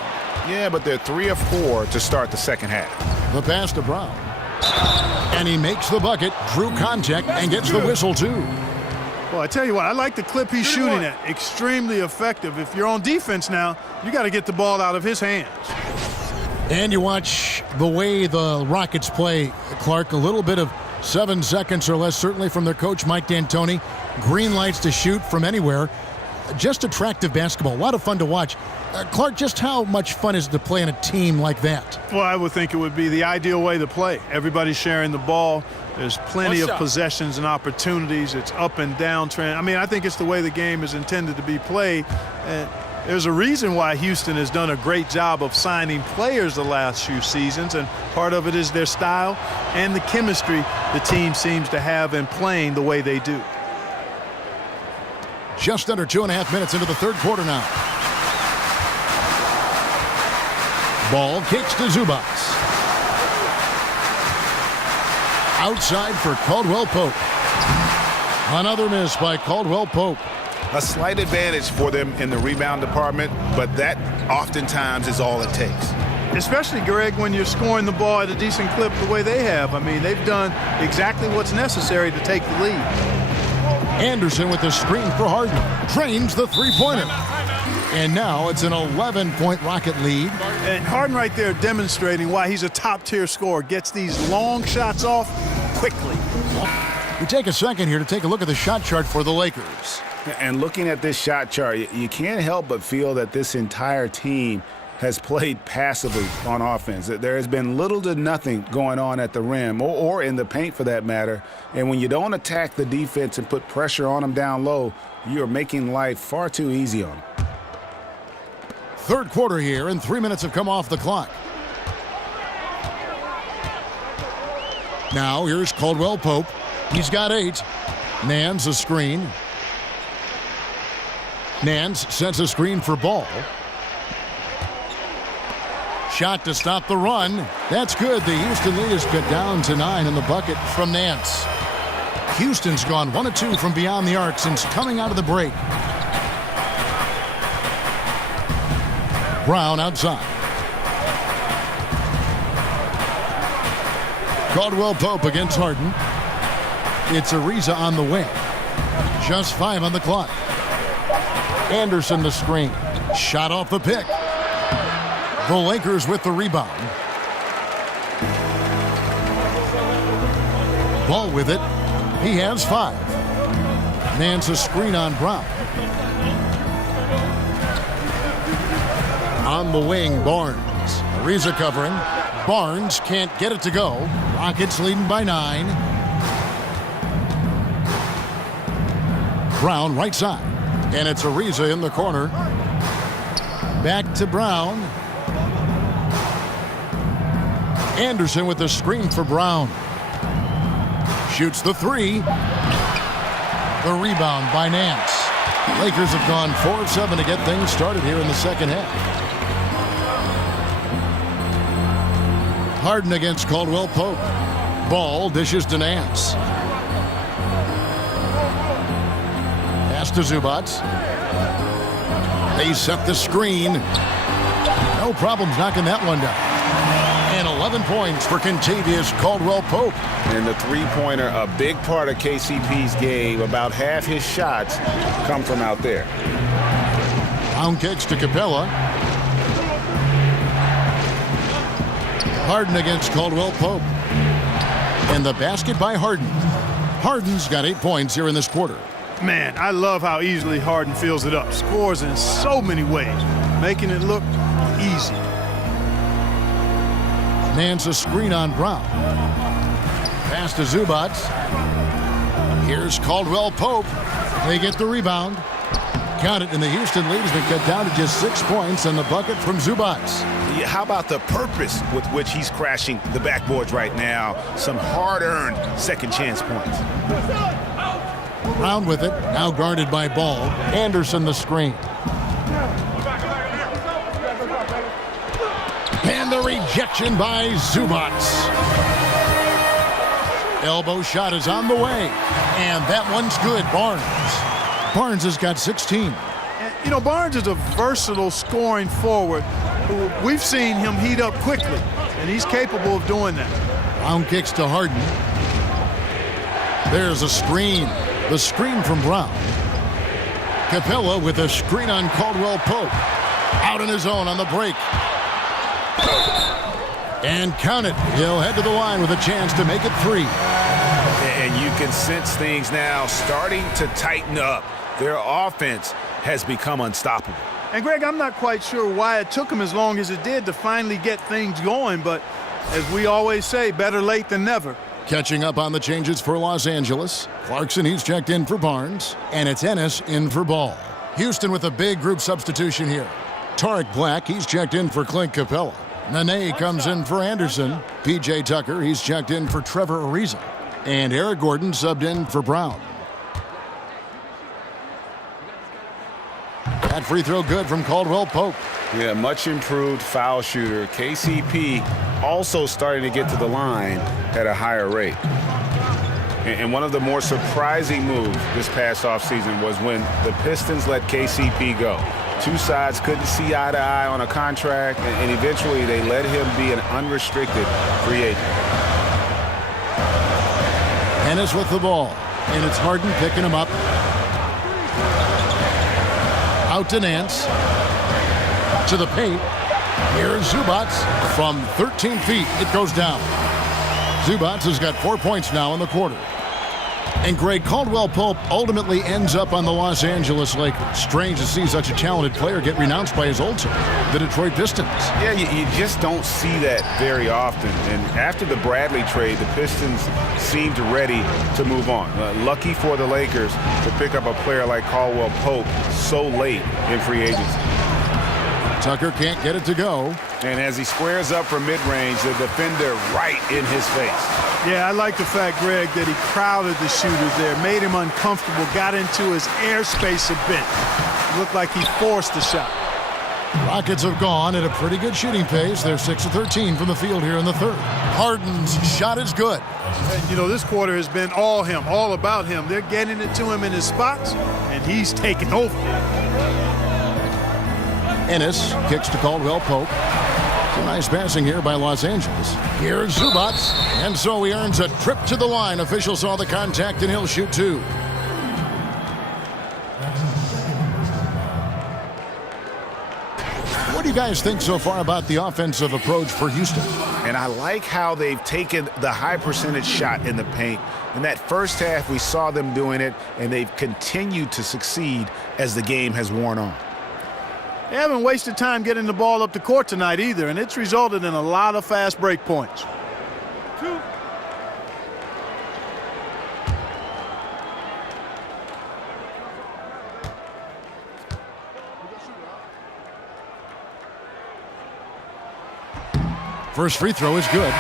Yeah, but they're 3 of 4 to start the second half. The pass to Brown. And he makes the bucket, drew contact, and gets the whistle, too. Well, I tell you what, I like the clip he's shooting at. Extremely effective. If you're on defense now, you got to get the ball out of his hands. And you watch the way the Rockets play, Clark, a little bit of 7 seconds or less, certainly from their coach, Mike D'Antoni. Green lights to shoot from anywhere. Just attractive basketball. A lot of fun to watch. Clark, just how much fun is it to play in a team like that? Well, I would think it would be the ideal way to play. Everybody's sharing the ball. There's plenty of possessions and opportunities. It's up and down trend. I mean, I think it's the way the game is intended to be played. And there's a reason why Houston has done a great job of signing players the last few seasons, and part of it is their style and the chemistry the team seems to have in playing the way they do. Just under 2.5 minutes into the 3rd quarter now. Ball kicks to Zubac. Outside for Caldwell Pope. Another miss by Caldwell Pope. A slight advantage for them in the rebound department, but that oftentimes is all it takes. Especially, Greg, when you're scoring the ball at a decent clip the way they have. I mean, they've done exactly what's necessary to take the lead. Anderson with the screen for Harden. Drains the 3-pointer. And now it's an 11-point Rocket lead. And Harden right there demonstrating why he's a top-tier scorer. Gets these long shots off quickly. We take a second here to take a look at the shot chart for the Lakers. And looking at this shot chart, you can't help but feel that this entire team has played passively on offense. There has been little to nothing going on at the rim or in the paint for that matter. And when you don't attack the defense and put pressure on them down low, you're making life far too easy on them. 3rd quarter here, and 3 minutes have come off the clock. Now here's Caldwell Pope. He's got 8. Nance a screen. Nance sets a screen for Ball. Shot to stop the run. That's good. The Houston lead is cut down to 9 in the bucket from Nance. Houston's gone 1 of 2 from beyond the arc since coming out of the break. Brown outside. Caldwell Pope against Harden. It's Ariza on the wing. Just 5 on the clock. Anderson the screen. Shot off the pick. The Lakers with the rebound. Ball with it. He has 5. Nance a screen on Brown. On the wing, Barnes. Ariza covering. Barnes can't get it to go. Rockets leading by 9. Brown right side. And it's Ariza in the corner. Back to Brown. Anderson with the screen for Brown. Shoots the 3. The rebound by Nance. Lakers have gone 4 of 7 to get things started here in the second half. Harden against Caldwell Pope. Ball dishes to Nance. Pass to Zubac. They set the screen. No problems knocking that one down. And 11 points for Kentavious Caldwell Pope. And the 3-pointer, a big part of KCP's game. About half his shots come from out there. Down kicks to Capella. Harden against Caldwell Pope. And the basket by Harden. Harden's got 8 points here in this quarter. Man, I love how easily Harden fills it up. Scores in so many ways, making it look easy. Nance a screen on Brown. Pass to Zubac. Here's Caldwell Pope. They get the rebound. Count it, and the Houston lead has been cut down to just 6 points and the bucket from Zubac. Yeah, how about the purpose with which he's crashing the backboards right now? Some hard-earned second chance points. Brown with it, now guarded by Ball. Anderson the screen. And the rejection by Zubac. Elbow shot is on the way, and that one's good. Barnes has got 16. And, you know, Barnes is a versatile scoring forward. We've seen him heat up quickly, and he's capable of doing that. Brown kicks to Harden. There's a screen. The screen from Brown. Capella with a screen on Caldwell Pope. Out on his own on the break. And count it. He'll head to the line with a chance to make it 3. And you can sense things now starting to tighten up. Their offense has become unstoppable. And, Greg, I'm not quite sure why it took him as long as it did to finally get things going, but as we always say, better late than never. Catching up on the changes for Los Angeles. Clarkson, he's checked in for Barnes. And it's Ennis in for Ball. Houston with a big group substitution here. Tarek Black, he's checked in for Clint Capella. Nene comes in for Anderson. P.J. Tucker, he's checked in for Trevor Ariza. And Eric Gordon subbed in for Brown. That free throw good from Caldwell Pope. Yeah, much improved foul shooter. KCP also starting to get to the line at a higher rate. And one of the more surprising moves this past offseason was when the Pistons let KCP go. Two sides couldn't see eye to eye on a contract, and eventually they let him be an unrestricted free agent. Ennis with the ball, and it's Harden picking him up. Out to Nance. To the paint. Here's Zubac from 13 feet. It goes down. Zubac has got 4 points now in the quarter. And Greg, Caldwell Pope ultimately ends up on the Los Angeles Lakers. Strange to see such a talented player get renounced by his old team, the Detroit Pistons. Yeah, you just don't see that very often. And after the Bradley trade, the Pistons seemed ready to move on. Lucky for the Lakers to pick up a player like Caldwell Pope so late in free agency. Tucker can't get it to go. And as he squares up for mid-range, the defender right in his face. Yeah, I like the fact, Greg, that he crowded the shooters there, made him uncomfortable, got into his airspace a bit. Looked like he forced the shot. Rockets have gone at a pretty good shooting pace. They're 6 of 13 from the field here in the third. Harden's shot is good. And, you know, this quarter has been all him, all about him. They're getting it to him in his spots, and he's taking over. Ennis kicks to Caldwell Pope. Nice passing here by Los Angeles. Here's Zubac, and so he earns a trip to the line. Official saw the contact, and he'll shoot 2. What do you guys think so far about the offensive approach for Houston? And I like how they've taken the high percentage shot in the paint. In that first half, we saw them doing it, and they've continued to succeed as the game has worn on. They haven't wasted time getting the ball up the court tonight either, and it's resulted in a lot of fast break points. 2. First free throw is good.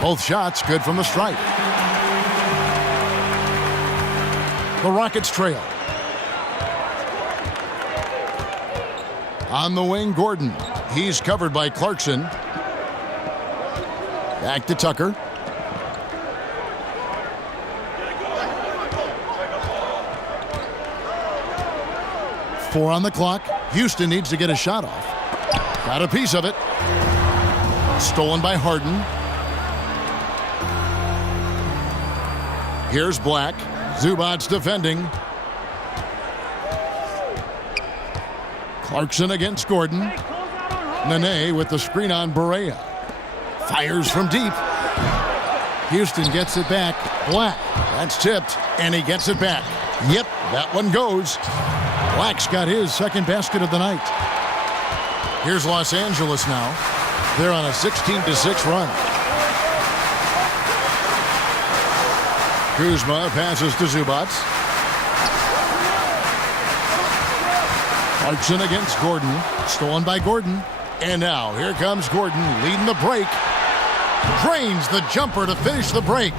Both shots good from the stripe. The Rockets trail. On the wing, Gordon. He's covered by Clarkson. Back to Tucker. 4 on the clock. Houston needs to get a shot off. Got a piece of it. Stolen by Harden. Here's Black. Zubac's defending. Clarkson against Gordon. Nene with the screen on Barea. Fires from deep. Houston gets it back. Black. That's tipped. And he gets it back. Yep, that one goes. Black's got his second basket of the night. Here's Los Angeles now. They're on a 16-6 run. Kuzma passes to Zubac. Clarkson against Gordon. Stolen by Gordon. And now here comes Gordon leading the break. Drains the jumper to finish the break.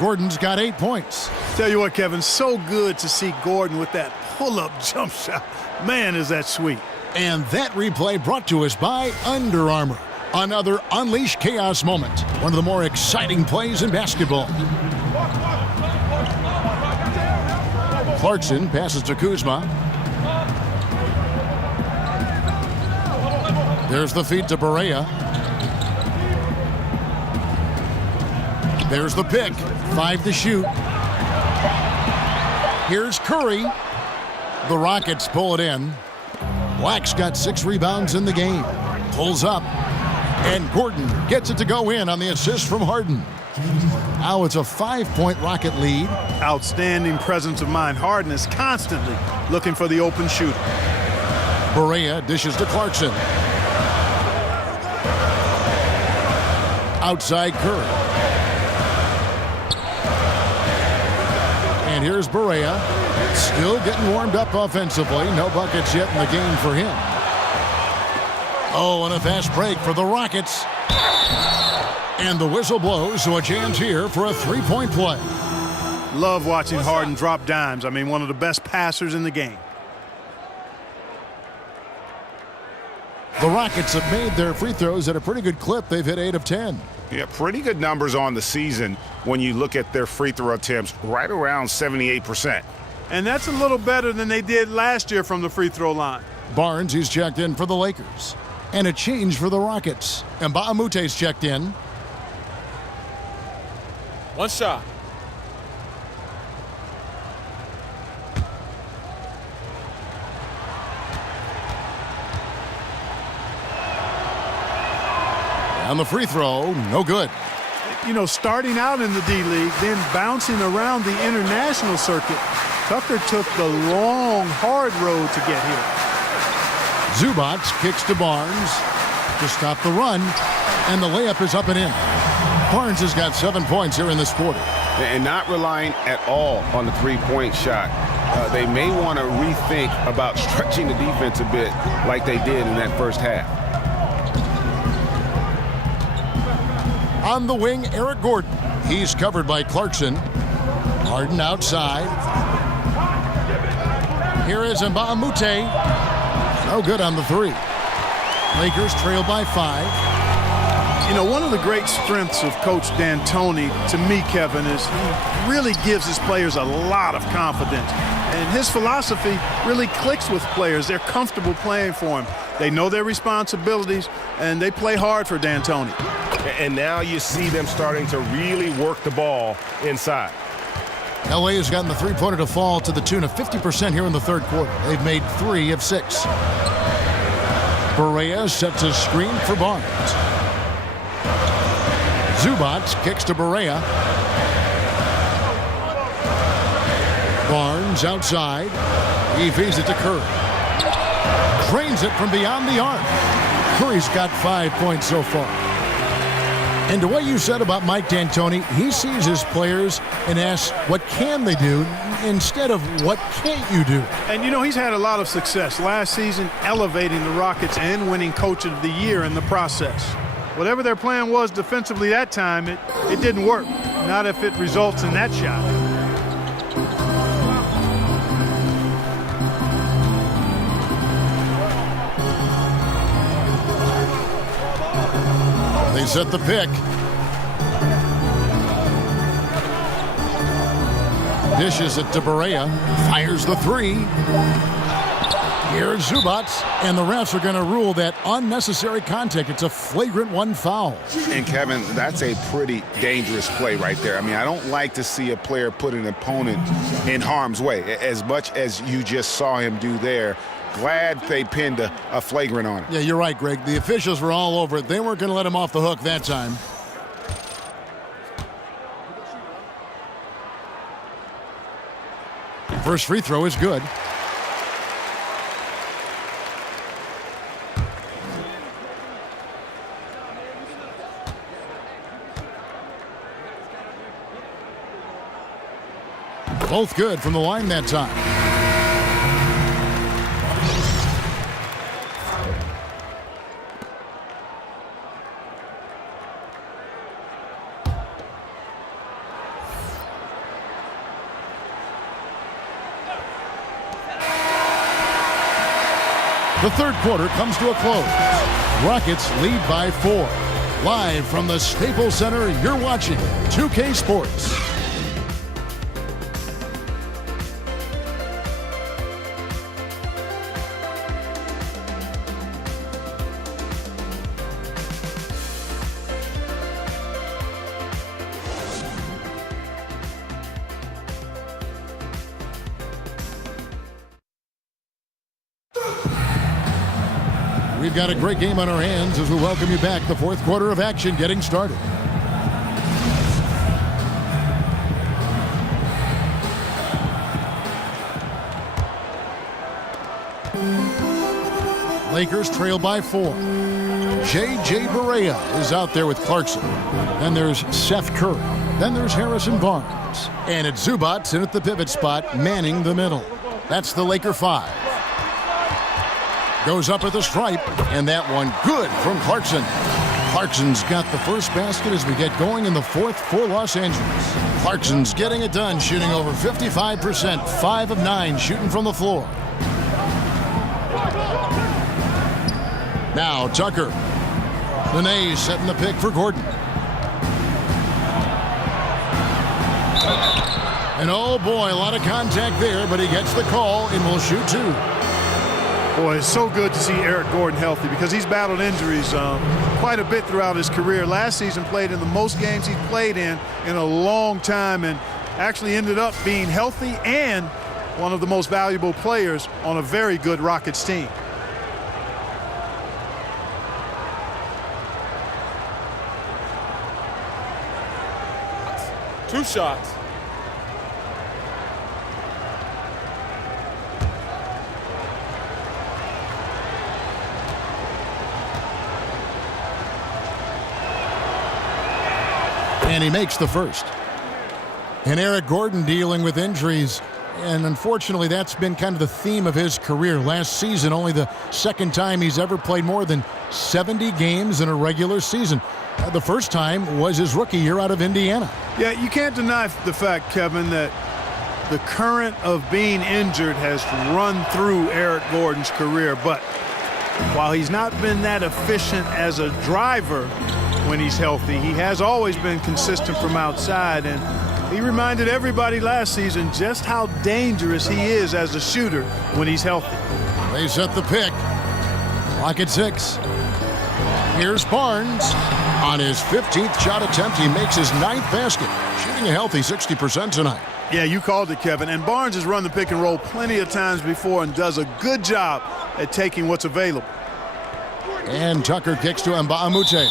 Gordon's got 8 points. Tell you what, Kevin, so good to see Gordon with that pull-up jump shot. Man, is that sweet. And that replay brought to us by Under Armour. Another Unleash Chaos moment. One of the more exciting plays in basketball. Clarkson passes to Kuzma. There's the feed to Barea. There's the pick. 5 to shoot. Here's Curry. The Rockets pull it in. Black's got 6 rebounds in the game. Pulls up. And Gordon gets it to go in on the assist from Harden. Now it's a 5-point Rocket lead. Outstanding presence of mind. Harden is constantly looking for the open shooter. Barea dishes to Clarkson. Outside Curry. And here's Barea. Still getting warmed up offensively. No buckets yet in the game for him. Oh, and a fast break for the Rockets. And the whistle blows, so a chance here for a 3-point play. Love watching Harden drop dimes. I mean, one of the best passers in the game. The Rockets have made their free throws at a pretty good clip. They've hit 8 of 10. Yeah, pretty good numbers on the season when you look at their free throw attempts, right around 78%. And that's a little better than they did last year from the free throw line. Barnes, he's checked in for the Lakers. And a change for the Rockets. And Mbaamute's checked in. One shot. On the free throw, no good. You know, starting out in the D-League, then bouncing around the international circuit, Tucker took the long, hard road to get here. Zubac kicks to Barnes to stop the run, and the layup is up and in. Barnes has got 7 points here in this quarter. And not relying at all on the three-point shot. They may want to rethink about stretching the defense a bit like they did in that first half. On the wing, Eric Gordon. He's covered by Clarkson. Harden outside. Here is Mbaamute. No good on the 3. Lakers trail by 5. You know, one of the great strengths of Coach D'Antoni, to me, Kevin, is he really gives his players a lot of confidence. And his philosophy really clicks with players. They're comfortable playing for him. They know their responsibilities, and they play hard for D'Antoni. And now you see them starting to really work the ball inside. LA has gotten the three-pointer to fall to the tune of 50% here in the third quarter. They've made 3 of 6. Barea sets a screen for Barnes. Zubac kicks to Barea. Barnes outside. He feeds it to Curry. Drains it from beyond the arc. Curry's got 5 points so far. And to what you said about Mike D'Antoni, he sees his players and asks, what can they do, instead of what can't you do? And, you know, he's had a lot of success last season elevating the Rockets and winning Coach of the Year in the process. Whatever their plan was defensively that time, it didn't work. Not if it results in that shot. They set the pick. Dishes it to Barea. Fires the 3. Here's Zubac, and the refs are going to rule that unnecessary contact. It's a flagrant 1 foul. And, Kevin, that's a pretty dangerous play right there. I mean, I don't like to see a player put an opponent in harm's way, as much as you just saw him do there. Glad they pinned a flagrant on it. Yeah, you're right, Greg. The officials were all over it. They weren't going to let him off the hook that time. First free throw is good. Both good from the line that time. The third quarter comes to a close. Rockets lead by 4. Live from the Staples Center, you're watching 2K Sports. We've got a great game on our hands as we welcome you back. The fourth quarter of action getting started. Lakers trail by 4. J.J. Barea is out there with Clarkson. Then there's Seth Curry. Then there's Harrison Barnes. And it's Zubac in at the pivot spot, manning the middle. That's the Laker 5. Goes up at the stripe, and that one good from Clarkson. Clarkson's got the first basket as we get going in the fourth for Los Angeles. Clarkson's getting it done, shooting over 55%, 5 of 9 shooting from the floor. Now Tucker. Nene setting the pick for Gordon. And oh boy, a lot of contact there, but he gets the call and will shoot 2. Boy, it's so good to see Eric Gordon healthy because he's battled injuries quite a bit throughout his career. Last season played in the most games he's played in a long time and actually ended up being healthy and one of the most valuable players on a very good Rockets team. Two shots. And he makes the first. And Eric Gordon dealing with injuries. And unfortunately, that's been kind of the theme of his career. Last season, only the second time he's ever played more than 70 games in a regular season. The first time was his rookie year out of Indiana. Yeah, you can't deny the fact, Kevin, that the current of being injured has run through Eric Gordon's career. But while he's not been that efficient as a driver when he's healthy, he has always been consistent from outside. And he reminded everybody last season just how dangerous he is as a shooter when he's healthy. They set the pick. Clock at 6. Here's Barnes. On his 15th shot attempt, he makes his 9th basket. Shooting a healthy 60% tonight. Yeah, you called it, Kevin. And Barnes has run the pick and roll plenty of times before and does a good job at taking what's available. And Tucker kicks to Mbamute.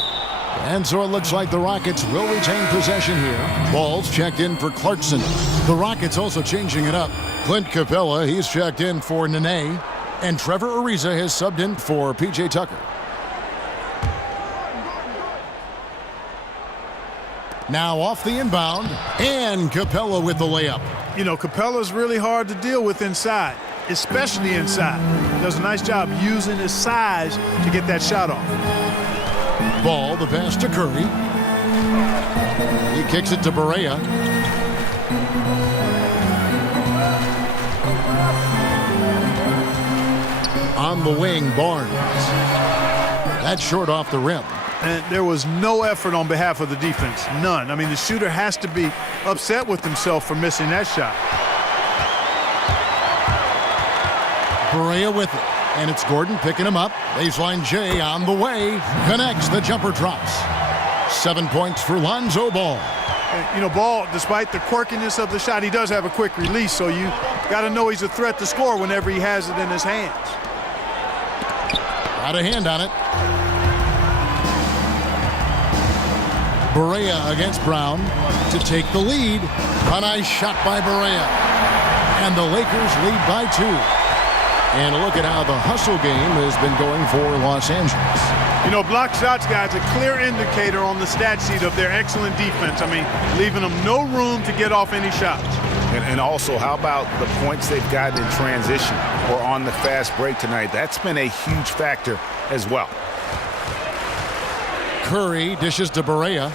And so it looks like the Rockets will retain possession here. Ball's checked in for Clarkson. The Rockets also changing it up. Clint Capella, he's checked in for Nene. And Trevor Ariza has subbed in for P.J. Tucker. Now off the inbound, and Capella with the layup. You know, Capella's really hard to deal with inside, especially inside. He does a nice job using his size to get that shot off. Ball, the pass to Curry. He kicks it to Barea. On the wing, Barnes. That's short off the rim. And there was no effort on behalf of the defense. None. I mean, the shooter has to be upset with himself for missing that shot. Berea with it. And it's Gordon picking him up. Baseline J on the way. Connects. The jumper drops. 7 points for Lonzo Ball. And, you know, Ball, despite the quirkiness of the shot, he does have a quick release, so you got to know he's a threat to score whenever he has it in his hands. Got a hand on it. Berea against Brown to take the lead. A nice shot by Berea. And the Lakers lead by 2. And look at how the hustle game has been going for Los Angeles. You know, block shots, guys, a clear indicator on the stat sheet of their excellent defense. I mean, leaving them no room to get off any shots. And also, how about the points they've gotten in transition or on the fast break tonight? That's been a huge factor as well. Curry dishes to Berea.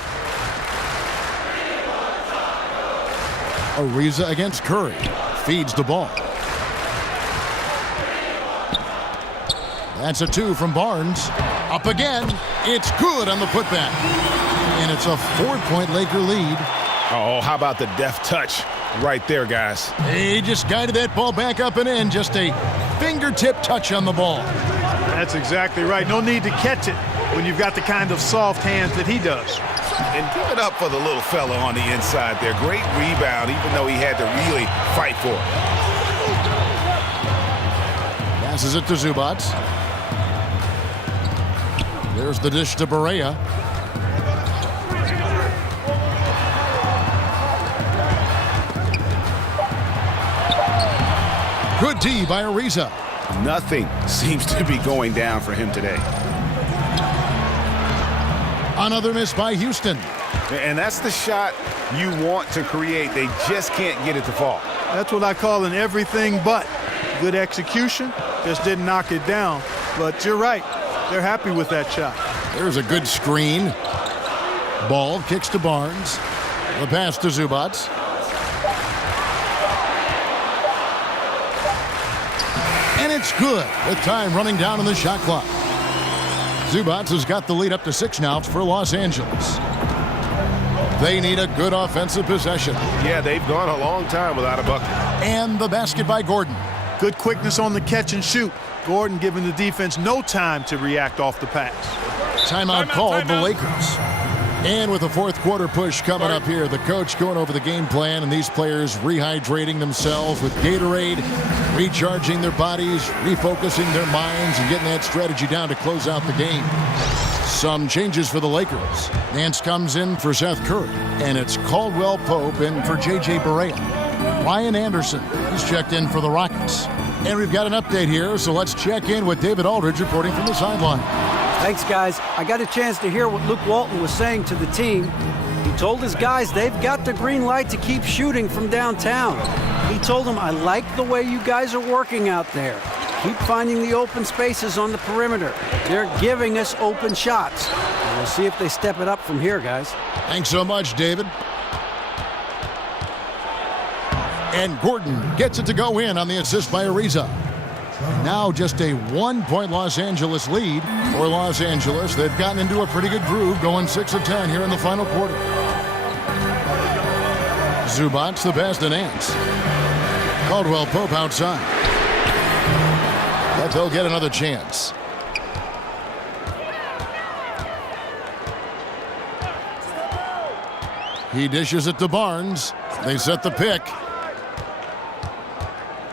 Ariza against Curry. Feeds the ball. That's a 2 from Barnes. Up again. It's good on the putback. And it's a 4-point Laker lead. Oh, how about the deft touch right there, guys? He just guided that ball back up and in. Just a fingertip touch on the ball. That's exactly right. No need to catch it when you've got the kind of soft hands that he does. And give it up for the little fella on the inside there. Great rebound, even though he had to really fight for it. Passes it to Zubac. There's the dish to Berea. Good D by Ariza. Nothing seems to be going down for him today. Another miss by Houston. And that's the shot you want to create. They just can't get it to fall. That's what I call an everything but. Good execution, just didn't knock it down. But you're right, they're happy with that shot. There's a good screen. Ball kicks to Barnes. The pass to Zubac. And it's good with time running down on the shot clock. Zubac has got the lead up to 6 now for Los Angeles. They need a good offensive possession. Yeah, they've gone a long time without a bucket. And the basket by Gordon. Good quickness on the catch and shoot. Gordon giving the defense no time to react off the pass. Timeout called the Lakers. And with the fourth quarter push coming up here, the coach going over the game plan and these players rehydrating themselves with Gatorade, recharging their bodies, refocusing their minds, and getting that strategy down to close out the game. Some changes for the Lakers. Nance comes in for Seth Curry, and it's Caldwell Pope in for J.J. Berea. Ryan Anderson, he's checked in for the Rockets. And we've got an update here, so let's check in with David Aldridge reporting from the sideline. Thanks, guys. I got a chance to hear what Luke Walton was saying to the team. He told his guys they've got the green light to keep shooting from downtown. He told them, I like the way you guys are working out there. Keep finding the open spaces on the perimeter. They're giving us open shots. And we'll see if they step it up from here, guys. Thanks so much, David. And Gordon gets it to go in on the assist by Ariza. Now just a 1-point Los Angeles lead for Los Angeles. They've gotten into a pretty good groove, going 6 of 10 here in the final quarter. Zubac the pass to Nance. Caldwell Pope outside. But they'll get another chance. He dishes it to Barnes. They set the pick.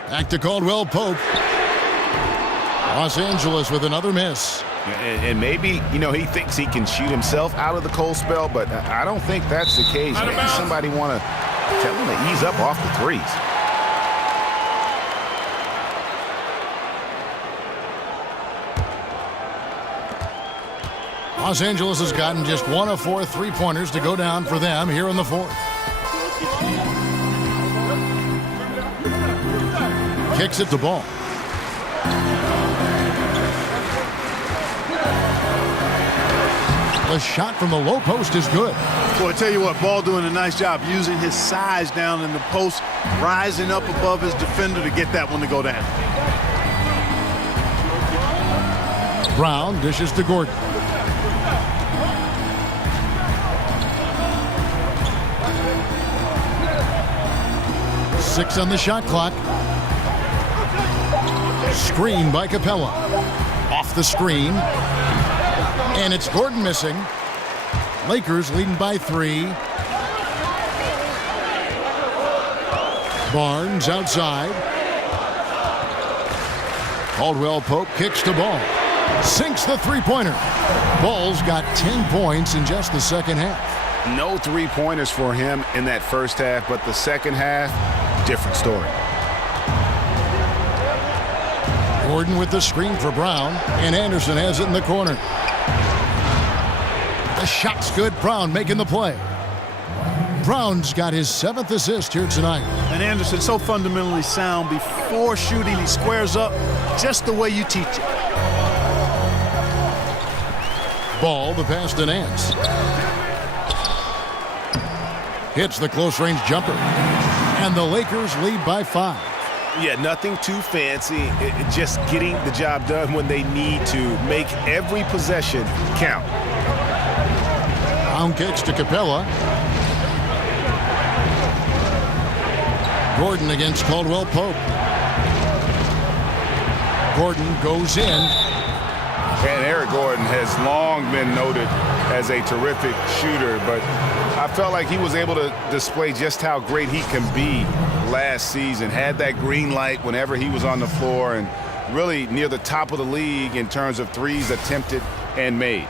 Back to Caldwell Pope. Los Angeles with another miss. And maybe, he thinks he can shoot himself out of the cold spell, but I don't think that's the case. Maybe somebody want to tell him to ease up off the threes. Los Angeles has gotten just 1 of 4 3-pointers to go down for them here in the fourth. Kicks it to Ball. The shot from the low post is good. Boy, I tell you what, Ball doing a nice job using his size down in the post, rising up above his defender to get that one to go down. Brown dishes to Gordon. Six on the shot clock. Screen by Capella. Off the screen. And it's Gordon missing. Lakers leading by 3. Barnes outside. Caldwell Pope kicks the ball. Sinks the three-pointer. Ball's got 10 points in just the second half. No three-pointers for him in that first half, but the second half, different story. Gordon with the screen for Brown, and Anderson has it in the corner. The shot's good. Brown making the play. Brown's got his 7th assist here tonight. And Anderson so fundamentally sound. Before shooting, he squares up just the way you teach it. Ball, the pass to Nance. Hits the close-range jumper. And the Lakers lead by 5. Yeah, nothing too fancy. Just getting the job done when they need to. Make every possession count. Brown kicks to Capella. Gordon against Caldwell Pope. Gordon goes in. And Eric Gordon has long been noted as a terrific shooter, but I felt like he was able to display just how great he can be last season. Had that green light whenever he was on the floor, and really near the top of the league in terms of threes attempted and made.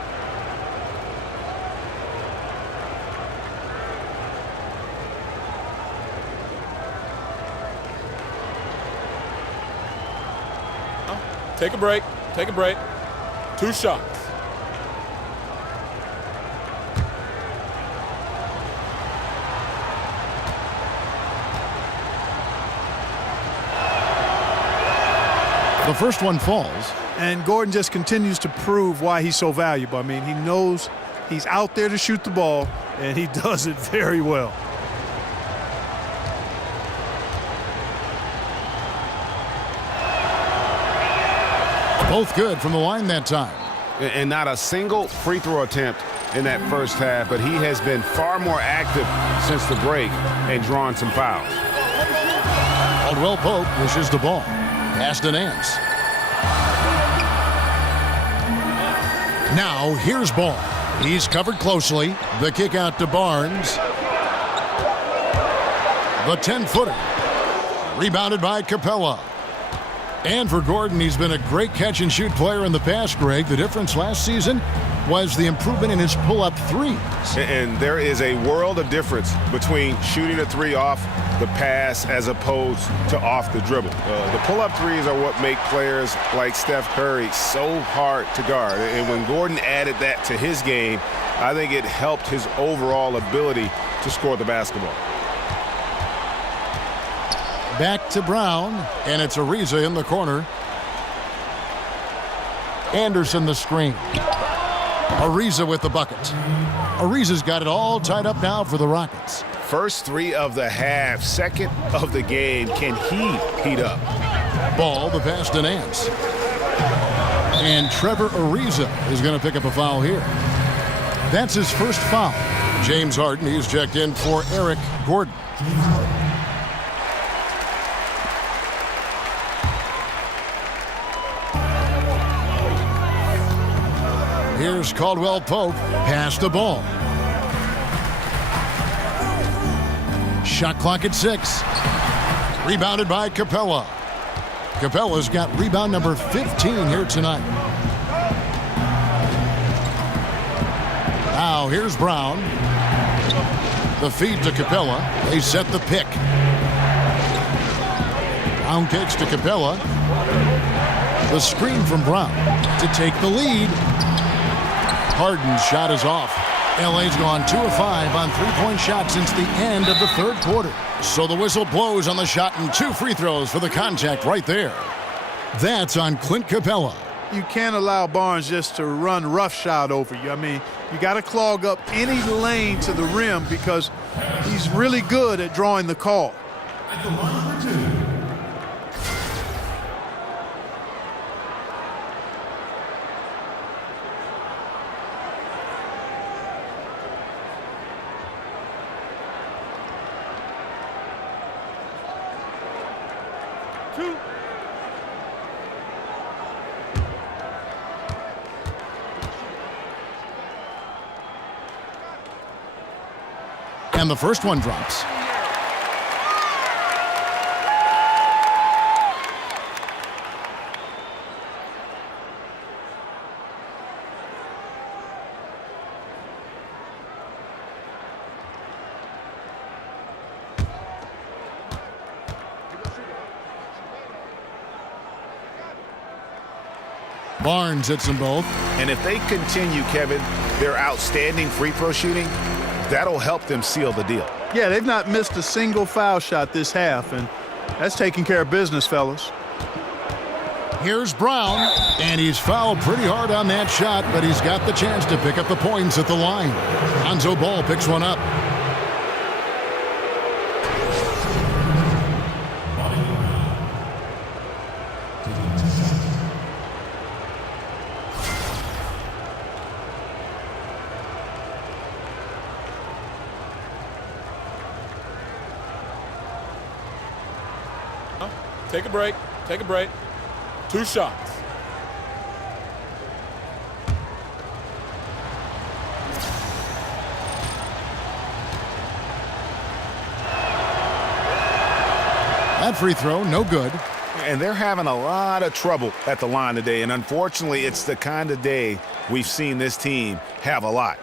Take a break. Take a break. 2 shots. The first one falls. And Gordon just continues to prove why he's so valuable. I mean, he knows he's out there to shoot the ball, and he does it very well. Both good from the line that time. And not a single free throw attempt in that first half, but he has been far more active since the break and drawn some fouls. Caldwell Pope pushes the ball. Pass to Nance. Now here's Ball. He's covered closely. The kick out to Barnes. The 10-footer. Rebounded by Capella. And for Gordon, he's been a great catch-and-shoot player in the past, Greg. The difference last season was the improvement in his pull-up threes. And there is a world of difference between shooting a three off the pass as opposed to off the dribble. The pull-up threes are what make players like Steph Curry so hard to guard. And when Gordon added that to his game, I think it helped his overall ability to score the basketball. Back to Brown, and it's Ariza in the corner. Anderson the screen. Ariza with the bucket. Ariza's got it all tied up now for the Rockets. First 3 of the half, second of the game. Can he heat up? Ball, the pass to Nance. And Trevor Ariza is going to pick up a foul here. That's his first foul. James Harden, he's checked in for Eric Gordon. Here's Caldwell Pope. Pass the ball. Shot clock at 6. Rebounded by Capella. Capella's got rebound number 15 here tonight. Now here's Brown. The feed to Capella. They set the pick. Brown kicks to Capella. The screen from Brown to take the lead. Harden's shot is off. LA's gone 2 of 5 on three-point shots since the end of the third quarter. So the whistle blows on the shot and 2 free throws for the contact right there. That's on Clint Capella. You can't allow Barnes just to run roughshod over you. I mean, you got to clog up any lane to the rim because he's really good at drawing the call. And the first one drops. Barnes hits them both. And if they continue, Kevin, their outstanding free throw shooting, that'll help them seal the deal. Yeah, they've not missed a single foul shot this half, and that's taking care of business, fellas. Here's Brown, and he's fouled pretty hard on that shot, but he's got the chance to pick up the points at the line. Lonzo Ball picks one up. Take a break. Take a break. 2 shots. That free throw, no good. And they're having a lot of trouble at the line today. And unfortunately, it's the kind of day we've seen this team have a lot.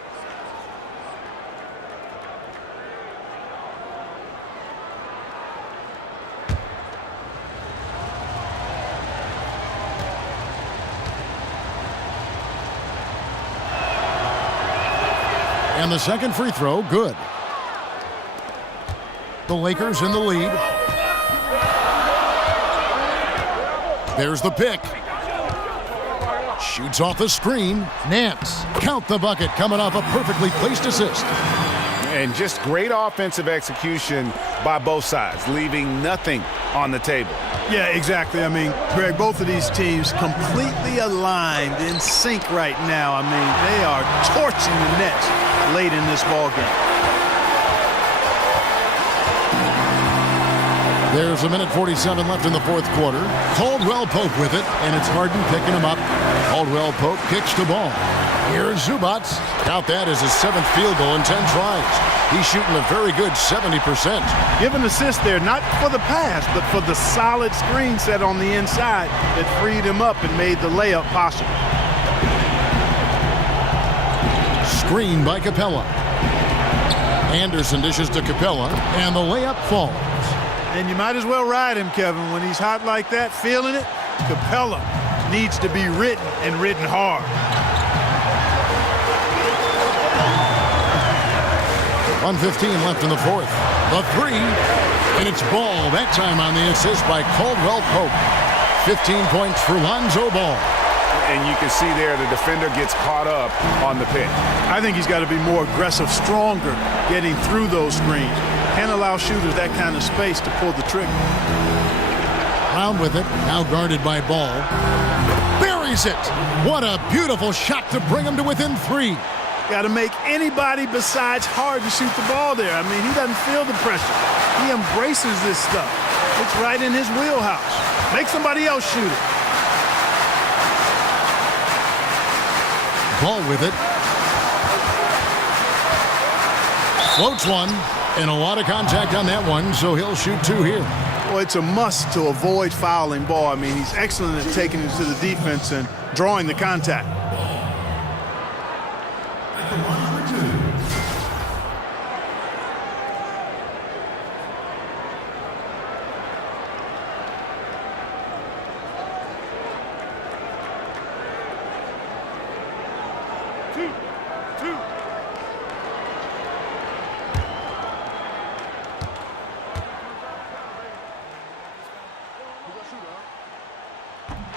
And the second free throw, good. The Lakers in the lead. There's the pick. Shoots off the screen. Nance, count the bucket, coming off a perfectly placed assist. And just great offensive execution by both sides, leaving nothing on the table. Yeah, exactly. I mean, Greg, both of these teams completely aligned, in sync right now. I mean, they are torching the Nets late in this ball game. There's 1:47 left in the fourth quarter. Caldwell Pope with it, and it's Harden picking him up. Caldwell Pope kicks the ball. Here's Zubac. Count that as his 7th field goal in 10 tries. He's shooting a very good 70%. Give an assist there, not for the pass, but for the solid screen set on the inside that freed him up and made the layup possible. Screen by Capella. Anderson dishes to Capella, and the layup falls. And you might as well ride him, Kevin. When he's hot like that, feeling it, Capella needs to be ridden and ridden hard. 1:15 left in the fourth. The three, and it's Ball, that time on the assist by Caldwell Pope. 15 points for Lonzo Ball. And you can see there the defender gets caught up on the pick. I think he's got to be more aggressive, stronger, getting through those screens. Can't allow shooters that kind of space to pull the trigger. Brown with it, now guarded by Ball. Buries it! What a beautiful shot to bring him to within 3. Got to make anybody besides Harden shoot the ball there. I mean, he doesn't feel the pressure. He embraces this stuff. It's right in his wheelhouse. Make somebody else shoot it. Ball with it. Floats one, and a lot of contact on that one, so he'll shoot 2 here. Well, it's a must to avoid fouling Ball. I mean, he's excellent at taking it to the defense and drawing the contact.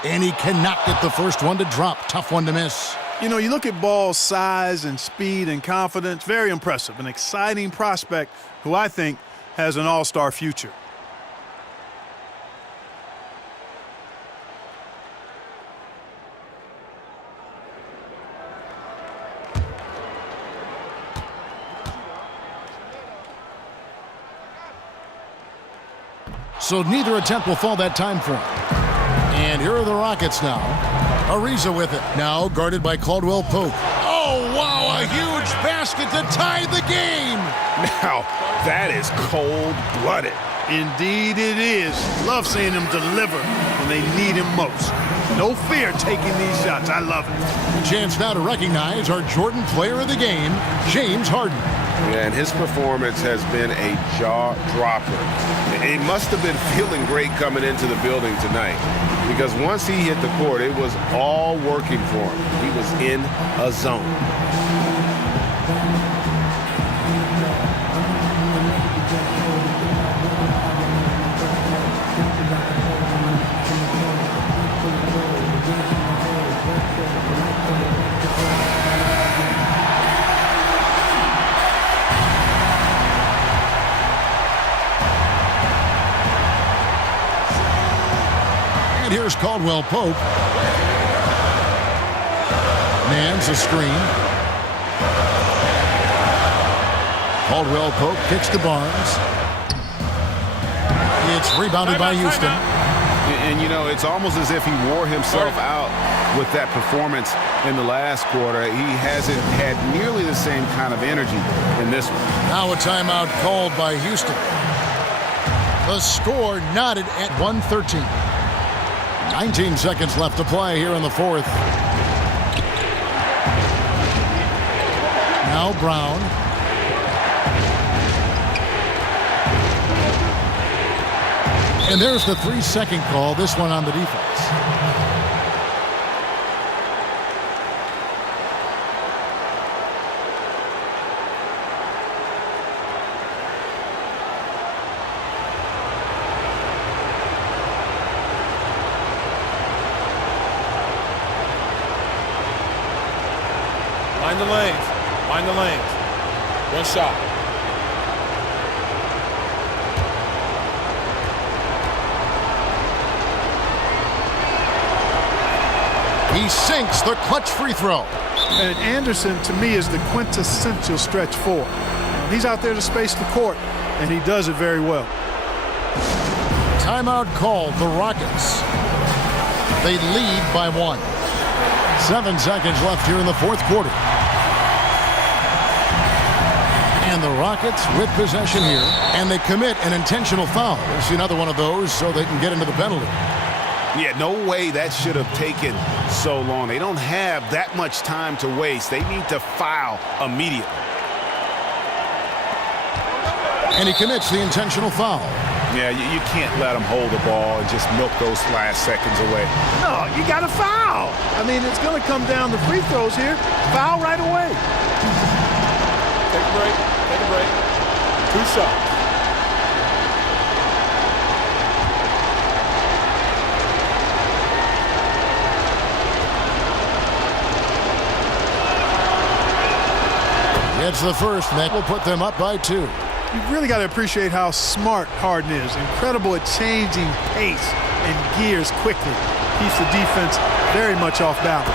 And he cannot get the first one to drop. Tough one to miss. You know, you look at Ball's size and speed and confidence, very impressive. An exciting prospect who I think has an all-star future. So neither attempt will fall that time for him. And here are the Rockets now. Ariza with it. Now guarded by Caldwell Pope. Oh, wow, a huge basket to tie the game. Now, that is cold-blooded. Indeed it is. Love seeing him deliver when they need him most. No fear taking these shots. I love it. Chance now to recognize our Jordan Player of the Game, James Harden. Yeah, and his performance has been a jaw-dropper. He must have been feeling great coming into the building tonight, because once he hit the court, it was all working for him. He was in a zone. And here's Caldwell Pope. Mans a screen. Caldwell Pope kicks to Barnes. It's rebounded by Houston. And, you know, it's almost as if he wore himself out with that performance in the last quarter. He hasn't had nearly the same kind of energy in this one. Now a timeout called by Houston. The score knotted at 113. 19 seconds left to play here in the fourth. Now Brown. And there's the 3-second call, this one on the defense. Mind the lanes. Mind the lanes. One shot. He sinks the clutch free throw. And Anderson, to me, is the quintessential stretch four. He's out there to space the court, and he does it very well. Timeout called, the Rockets. They lead by 1. 7 seconds left here in the fourth quarter. And the Rockets with possession here, and they commit an intentional foul. We'll see another one of those so they can get into the penalty. Yeah, no way that should have taken so long. They don't have that much time to waste. They need to foul immediately. And he commits the intentional foul. Yeah, you can't let him hold the ball and just milk those last seconds away. No, you got to foul. I mean, it's going to come down to free throws here. Foul right away. Take a break. Take a break. 2 shots. It's the first, and that will put them up by 2. You've really got to appreciate how smart Harden is. Incredible at changing pace and gears quickly. Keeps the defense very much off balance.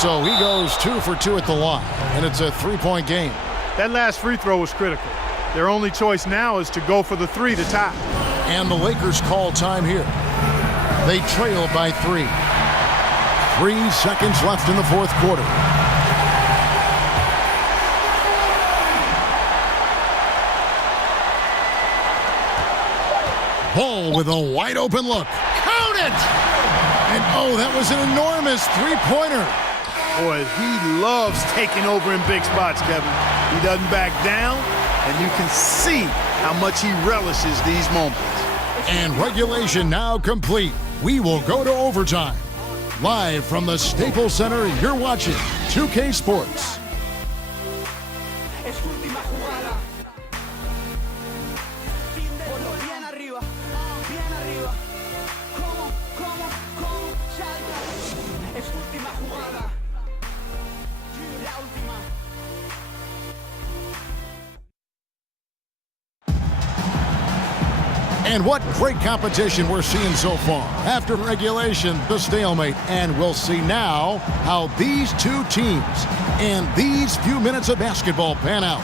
So he goes 2 for 2 at the line, and it's a 3-point game. That last free throw was critical. Their only choice now is to go for the 3 to tie. And the Lakers call time here. They trail by 3. 3 seconds left in the fourth quarter. Ball with a wide open look. Count it! And oh, that was an enormous three-pointer. Boy, he loves taking over in big spots, Kevin. He doesn't back down, and you can see how much he relishes these moments. And regulation now complete. We will go to overtime. Live from the Staples Center, you're watching 2K Sports. And what great competition we're seeing so far. After regulation, the stalemate. And we'll see now how these two teams and these few minutes of basketball pan out.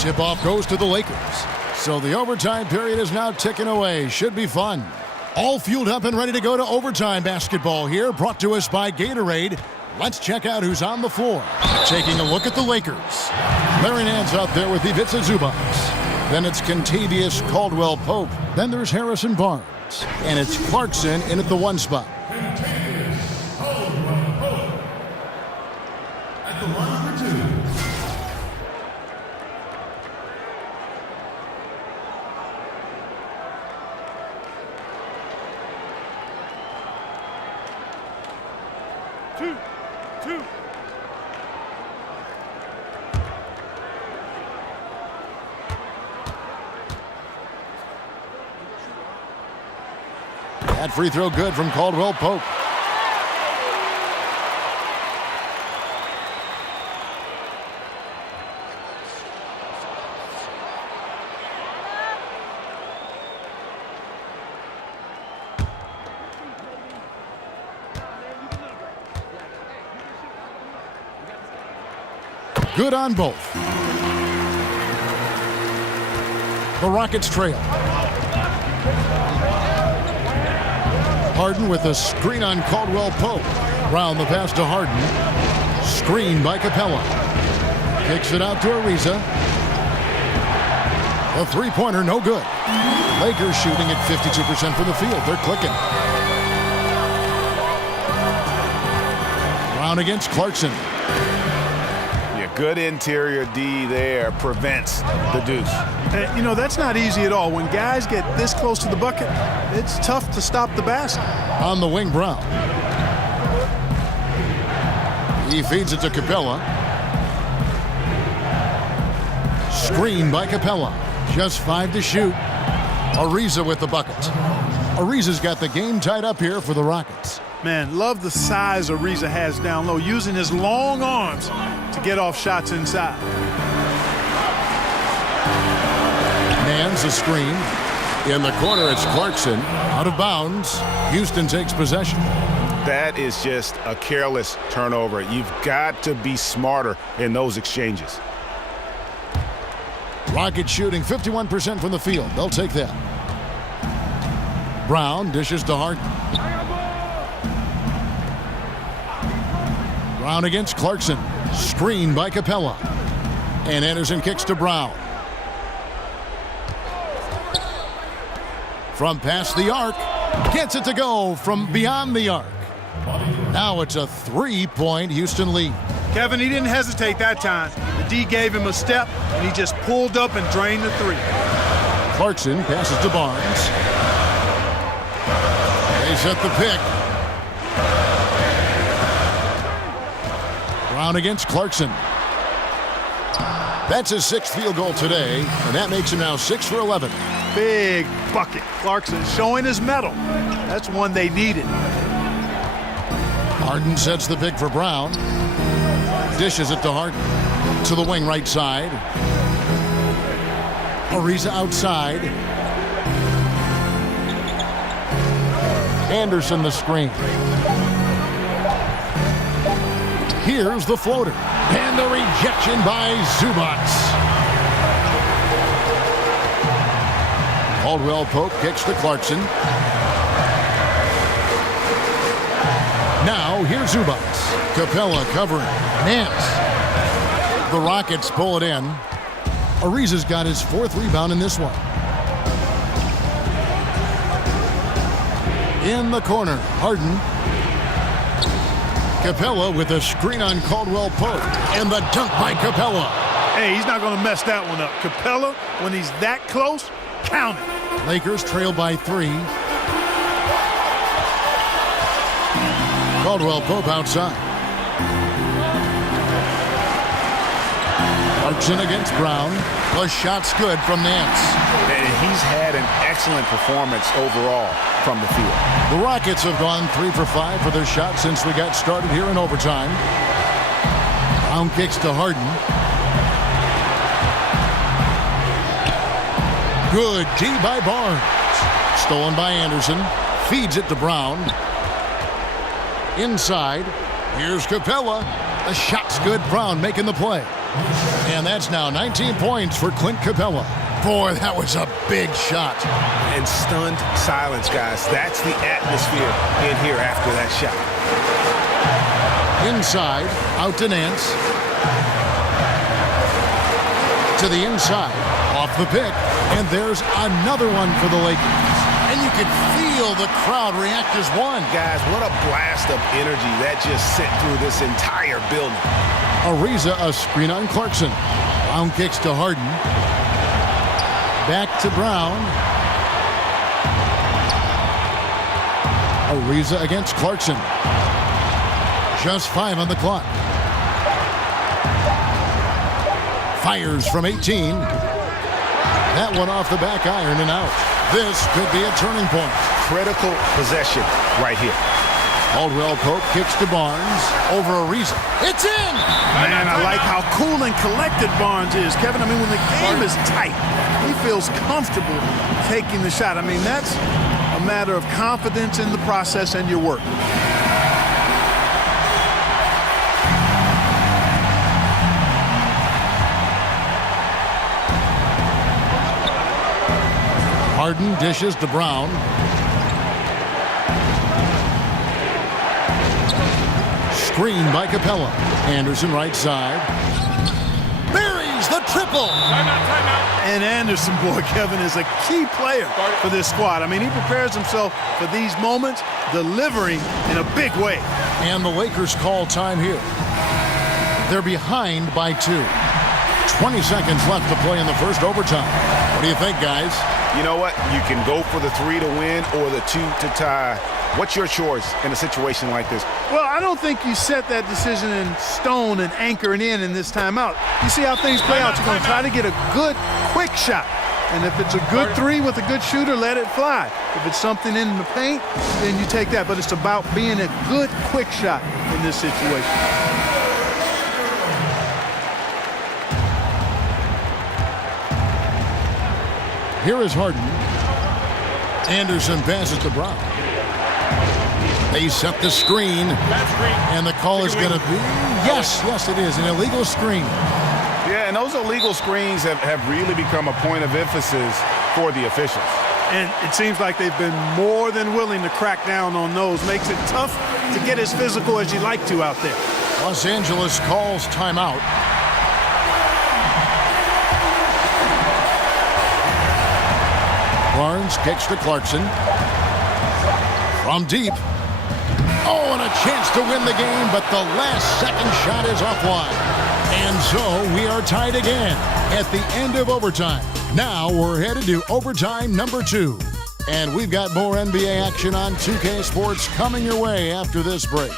Tip-off goes to the Lakers. So the overtime period is now ticking away. Should be fun. All fueled up and ready to go to overtime basketball here, brought to us by Gatorade. Let's check out who's on the floor. Taking a look at the Lakers. Larry Nance out there with Ivica Zubac. Then it's Kentavious Caldwell-Pope. Then there's Harrison Barnes. And it's Clarkson in at the 1 spot. At the line for 2. That free throw good from Caldwell-Pope. Good on both. The Rockets trail. Harden with a screen on Caldwell-Pope. Round the pass to Harden. Screen by Capella. Kicks it out to Ariza. A three-pointer, no good. Lakers shooting at 52% from the field. They're clicking. Brown against Clarkson. Good interior D there prevents the deuce. You know, that's not easy at all. When guys get this close to the bucket, it's tough to stop the basket. On the wing, Brown. He feeds it to Capella. Screen by Capella. Just 5 to shoot. Ariza with the bucket. Ariza's got the game tied up here for the Rockets. Man, love the size Ariza has down low, using his long arms to get off shots inside. Nance a screen. In the corner, it's Clarkson. Out of bounds. Houston takes possession. That is just a careless turnover. You've got to be smarter in those exchanges. Rockets shooting 51% from the field. They'll take that. Brown dishes to Harden. Brown against Clarkson. Screen by Capella. And Anderson kicks to Brown. From past the arc. Gets it to go from beyond the arc. Now it's a 3-point Houston lead. Kevin, he didn't hesitate that time. The D gave him a step, and he just pulled up and drained the three. Clarkson passes to Barnes. They set the pick. Brown against Clarkson. That's his 6th field goal today, and that makes him now 6 for 11. Big bucket. Clarkson showing his mettle. That's one they needed. Harden sets the pick for Brown. Dishes it to Harden. To the wing right side. Ariza outside. Anderson the screen. Here's the floater. And the rejection by Zubac. Caldwell-Pope kicks to Clarkson. Now here's Zubac. Capella covering. Nance. The Rockets pull it in. Ariza's got his 4th rebound in this one. In the corner, Harden. Capella with a screen on Caldwell-Pope. And the dunk by Capella. Hey, he's not going to mess that one up. Capella, when he's that close, count it. Lakers trail by 3. Caldwell-Pope outside. Clarkson against Brown. The shot's good from Nance. And he's had an excellent performance overall from the field. The Rockets have gone 3 for 5 for their shot since we got started here in overtime. Brown kicks to Harden. Good D by Barnes. Stolen by Anderson. Feeds it to Brown. Inside. Here's Capella. The shot's good. Brown making the play. And that's now 19 points for Clint Capella. Boy, that was a big shot. And stunned silence, guys. That's the atmosphere in here after that shot. Inside, out to Nance. To the inside, off the pick, and there's another one for the Lakers. And you can feel the crowd react as one. Guys, what a blast of energy that just sent through this entire building. Ariza, a screen on Clarkson. Brown kicks to Harden. Back to Brown. Ariza against Clarkson. Just 5 on the clock. Fires from 18. That one off the back iron and out. This could be a turning point. Critical possession right here. Caldwell Pope kicks to Barnes over Ariza. It's in! Man, I like how cool and collected Barnes is. Kevin, I mean, when the game is tight, he feels comfortable taking the shot. I mean, that's a matter of confidence in the process and your work. Harden dishes to Brown. Screen by Capella. Anderson right side. Buries the triple. Timeout. And Anderson, boy, Kevin, is a key player for this squad. I mean, he prepares himself for these moments, delivering in a big way. And the Lakers call time here. They're behind by 2. 20 seconds left to play in the first overtime. What do you think, guys? You know what? You can go for the 3 to win or the 2 to tie. What's your choice in a situation like this? Well, I don't think you set that decision in stone and anchor it in this timeout. You see how things play out. You're going to try to get a good, quick shot. And if it's a good 3 with a good shooter, let it fly. If it's something in the paint, then you take that. But it's about being a good, quick shot in this situation. Here is Harden. Anderson passes to Brown. They set the screen. And the call is going to be, yes, it is, an illegal screen. Yeah, and those illegal screens have really become a point of emphasis for the officials. And it seems like they've been more than willing to crack down on those. Makes it tough to get as physical as you'd like to out there. Los Angeles calls timeout. Barnes kicks to Clarkson. From deep. Oh, and a chance to win the game, but the last second shot is offline. And so we are tied again at the end of overtime. Now we're headed to overtime number 2. And we've got more NBA action on 2K Sports coming your way after this break.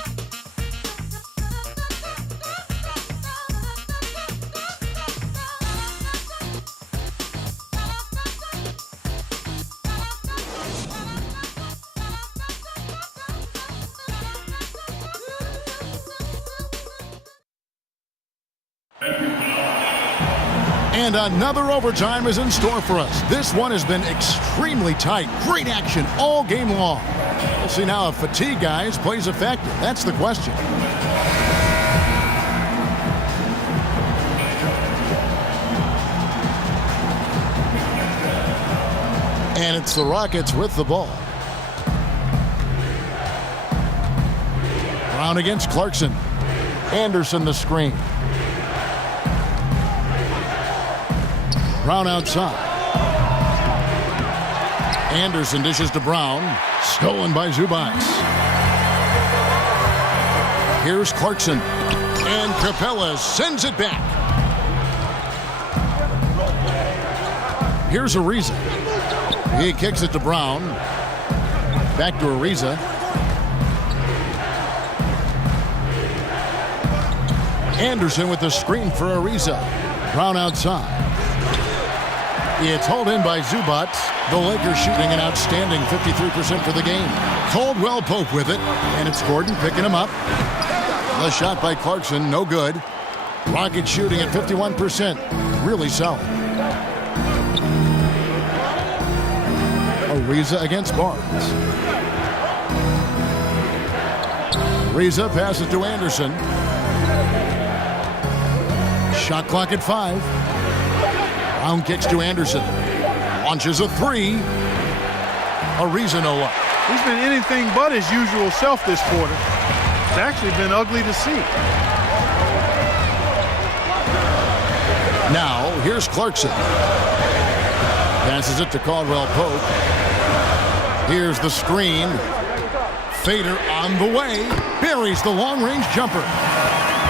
And another overtime is in store for us. This one has been extremely tight. Great action all game long. We'll see now if fatigue, guys, plays a factor. That's the question. And it's the Rockets with the ball. Brown against Clarkson. Anderson the screen. Brown outside. Anderson dishes to Brown. Stolen by Zubac. Here's Clarkson. And Capella sends it back. Here's Ariza. He kicks it to Brown. Back to Ariza. Anderson with the screen for Ariza. Brown outside. It's hauled in by Zubac. The Lakers shooting an outstanding 53% for the game. Caldwell Pope with it, and it's Gordon picking him up. The shot by Clarkson, no good. Rockets shooting at 51%. Really solid. Ariza against Barnes. Ariza passes to Anderson. Shot clock at 5. Brown kicks to Anderson. Launches a three. Ariza no luck. He's been anything but his usual self this quarter. It's actually been ugly to see. Now, here's Clarkson. Passes it to Caldwell Pope. Here's the screen. Fader on the way. Buries the long-range jumper.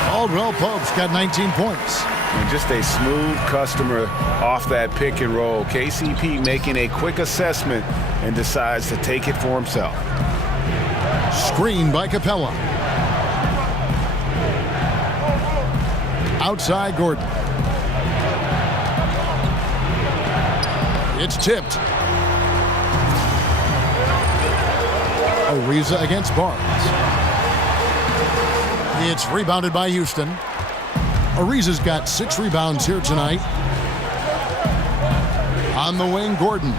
Caldwell Pope's got 19 points. And just a smooth customer off that pick and roll. KCP making a quick assessment and decides to take it for himself. Screen by Capella. Outside Gordon. It's tipped. Ariza against Barnes. It's rebounded by Houston. Ariza's got 6 rebounds here tonight. On the wing, Gordon.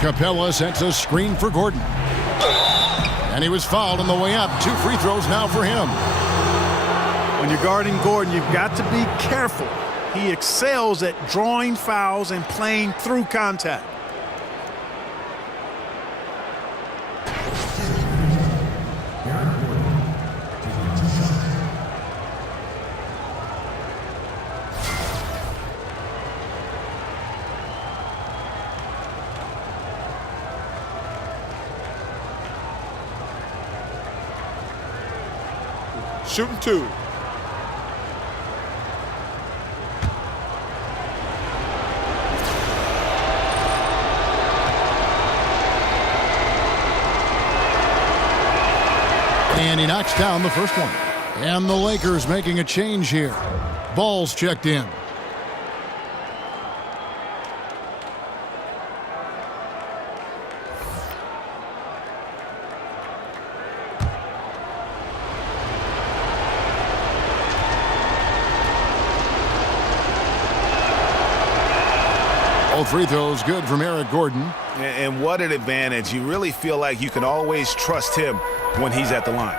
Capella sets a screen for Gordon. And he was fouled on the way up. 2 free throws now for him. When you're guarding Gordon, you've got to be careful. He excels at drawing fouls and playing through contact. Shooting 2. And he knocks down the first one. And the Lakers making a change here. Ball's checked in. All free throws good from Eric Gordon. And what an advantage. You really feel like you can always trust him when he's at the line.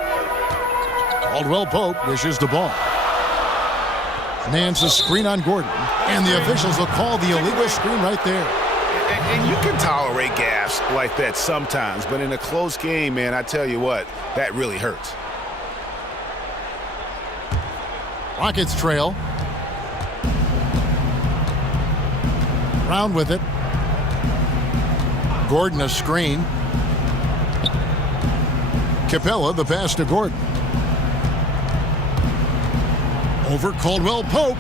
Caldwell Pope dishes the ball. Nance a screen on Gordon. And the officials will call the illegal screen right there. And you can tolerate gaffes like that sometimes, but in a close game, man, I tell you what, that really hurts. Rockets trail. Brown with it. Gordon a screen. Capella the pass to Gordon. Over Caldwell Pope.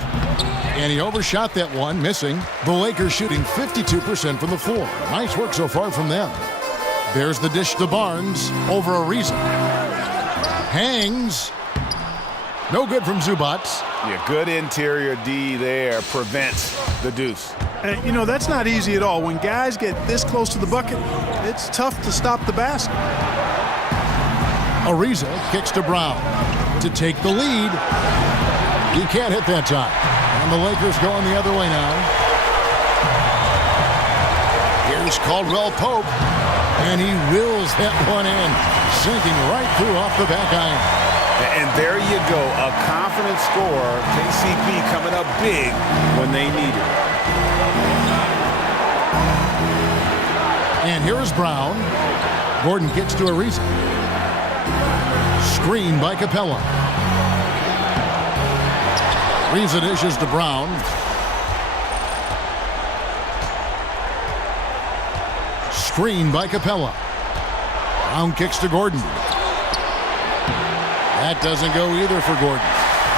And he overshot that one, missing. The Lakers shooting 52% from the floor. Nice work so far from them. There's the dish to Barnes. Over Ariza. Hangs. No good from Zubac. Yeah, good interior D there. Prevents the deuce. And, you know, that's not easy at all. When guys get this close to the bucket, it's tough to stop the basket. Ariza kicks to Brown to take the lead. He can't hit that time. And the Lakers going the other way now. Here's Caldwell Pope. And he wills that one in. Sinking right through off the back iron. And there you go. A confident scorer. KCP coming up big when they need it. And here is Brown. Gordon kicks to Ariza. Screen by Capella. Ariza dishes to Brown. Screen by Capella. Brown kicks to Gordon. That doesn't go either for Gordon.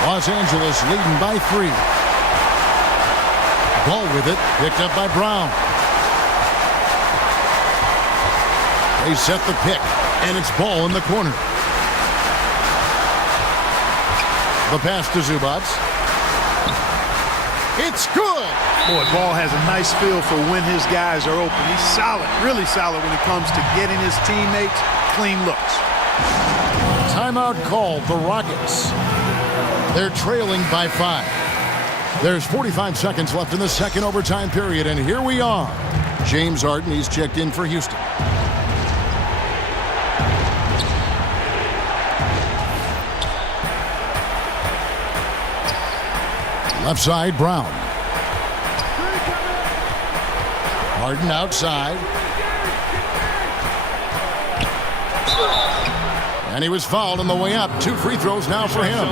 Los Angeles leading by 3. Ball with it, picked up by Brown. They set the pick, and it's ball in the corner. The pass to Zubac. It's good. Boy, Ball has a nice feel for when his guys are open. He's solid, really solid when it comes to getting his teammates clean looks. Timeout called, the Rockets. They're trailing by 5. There's 45 seconds left in the second overtime period, and here we are. James Harden, he's checked in for Houston. Left side, Brown. Harden outside. And he was fouled on the way up. 2 free throws now for him.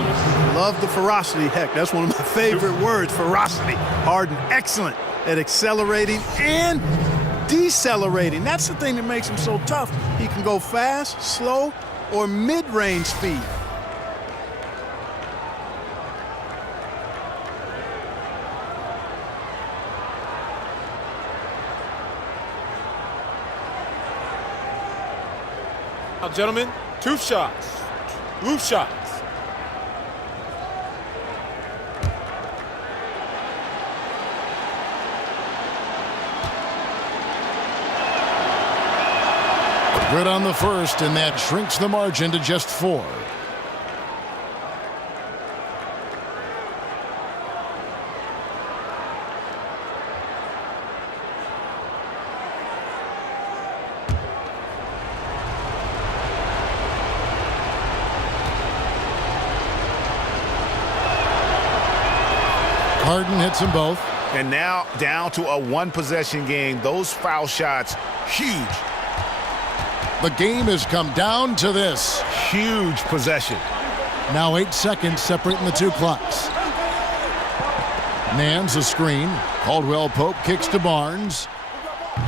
Love the ferocity. Heck, that's one of my favorite words, ferocity. Harden, excellent at accelerating and decelerating. That's the thing that makes him so tough. He can go fast, slow, or mid-range speed. Now, gentlemen, 2 shots. 2 shots. Good on the first, and that shrinks the margin to just 4. Harden hits them both. And now down to a 1-possession game. Those foul shots, huge. The game has come down to this. Huge possession. Now 8 seconds separating the 2 clocks. Nance a screen. Caldwell Pope kicks to Barnes.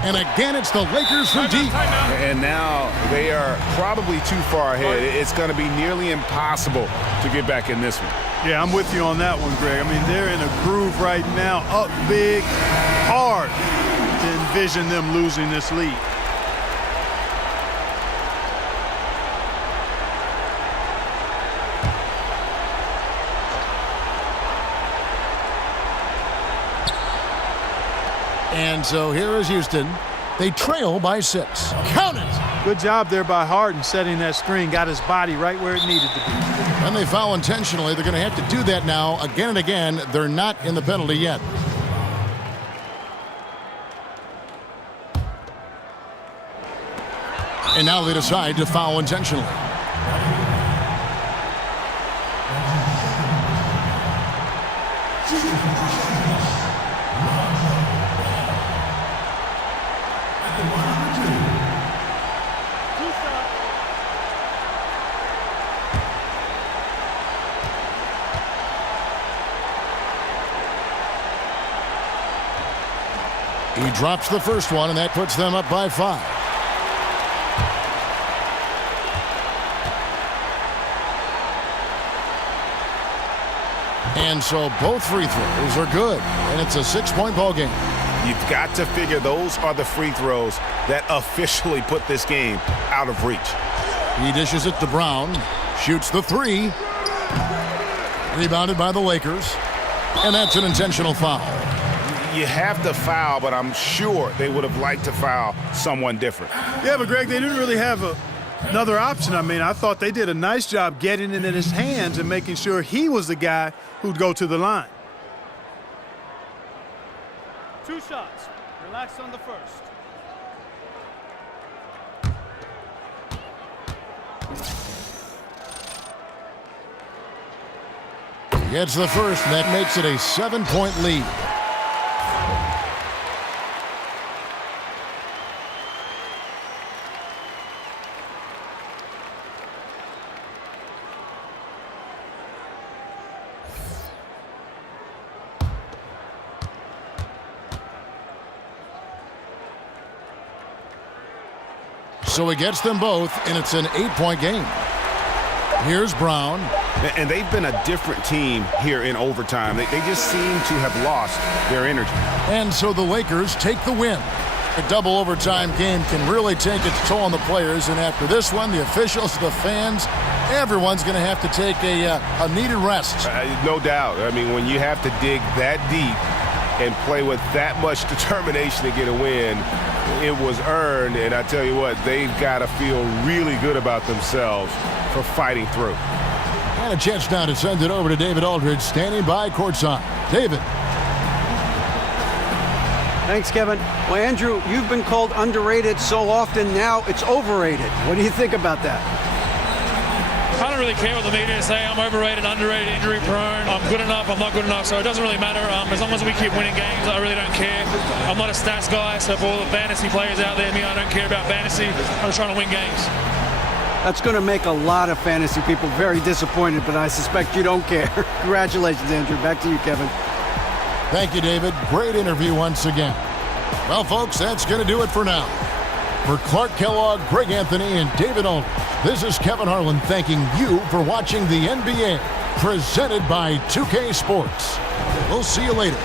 And again, it's the Lakers from deep. And now they are probably too far ahead. It's going to be nearly impossible to get back in this one. Yeah, I'm with you on that one, Greg. I mean, they're in a groove right now, up big, hard to envision them losing this lead. And so here is Houston. They trail by 6. Count it! Good job there by Harden setting that screen. Got his body right where it needed to be. And they foul intentionally. They're going to have to do that now again and again. They're not in the penalty yet. And now they decide to foul intentionally. He drops the first one, and that puts them up by 5. And so both free throws are good, and it's a 6-point ball game. You've got to figure those are the free throws that officially put this game out of reach. He dishes it to Brown, shoots the 3. Rebounded by the Lakers, and that's an intentional foul. You have to foul, but I'm sure they would have liked to foul someone different. Yeah, but Greg, they didn't really have another option. I mean, I thought they did a nice job getting it in his hands and making sure he was the guy who'd go to the line. 2 shots. Relax on the first. Gets the first, and that makes it a 7-point lead. So he gets them both, and it's an 8-point game. Here's Brown. And they've been a different team here in overtime. They just seem to have lost their energy. And so the Lakers take the win. A double overtime game can really take its toll on the players, and after this one, the officials, the fans, everyone's going to have to take a needed rest. No doubt. I mean, when you have to dig that deep and play with that much determination to get a win, it was earned, and I tell you what, they've got to feel really good about themselves for fighting through. And a chance now to send it over to David Aldridge, standing by courtside. David. Thanks, Kevin. Well, Andrew, you've been called underrated so often, now it's overrated. What do you think about that? I don't really care what the media say. I'm overrated, underrated, injury prone. I'm good enough, I'm not good enough, so it doesn't really matter. As long as we keep winning games, I really don't care. I'm not a stats guy, so for all the fantasy players out there, I don't care about fantasy. I'm just trying to win games. That's going to make a lot of fantasy people very disappointed, but I suspect you don't care. Congratulations, Andrew. Back to you, Kevin. Thank you, David. Great interview once again. Well, folks, that's going to do it for now. For Clark Kellogg, Greg Anthony, and David Aldridge, this is Kevin Harlan thanking you for watching the NBA, presented by 2K Sports. We'll see you later.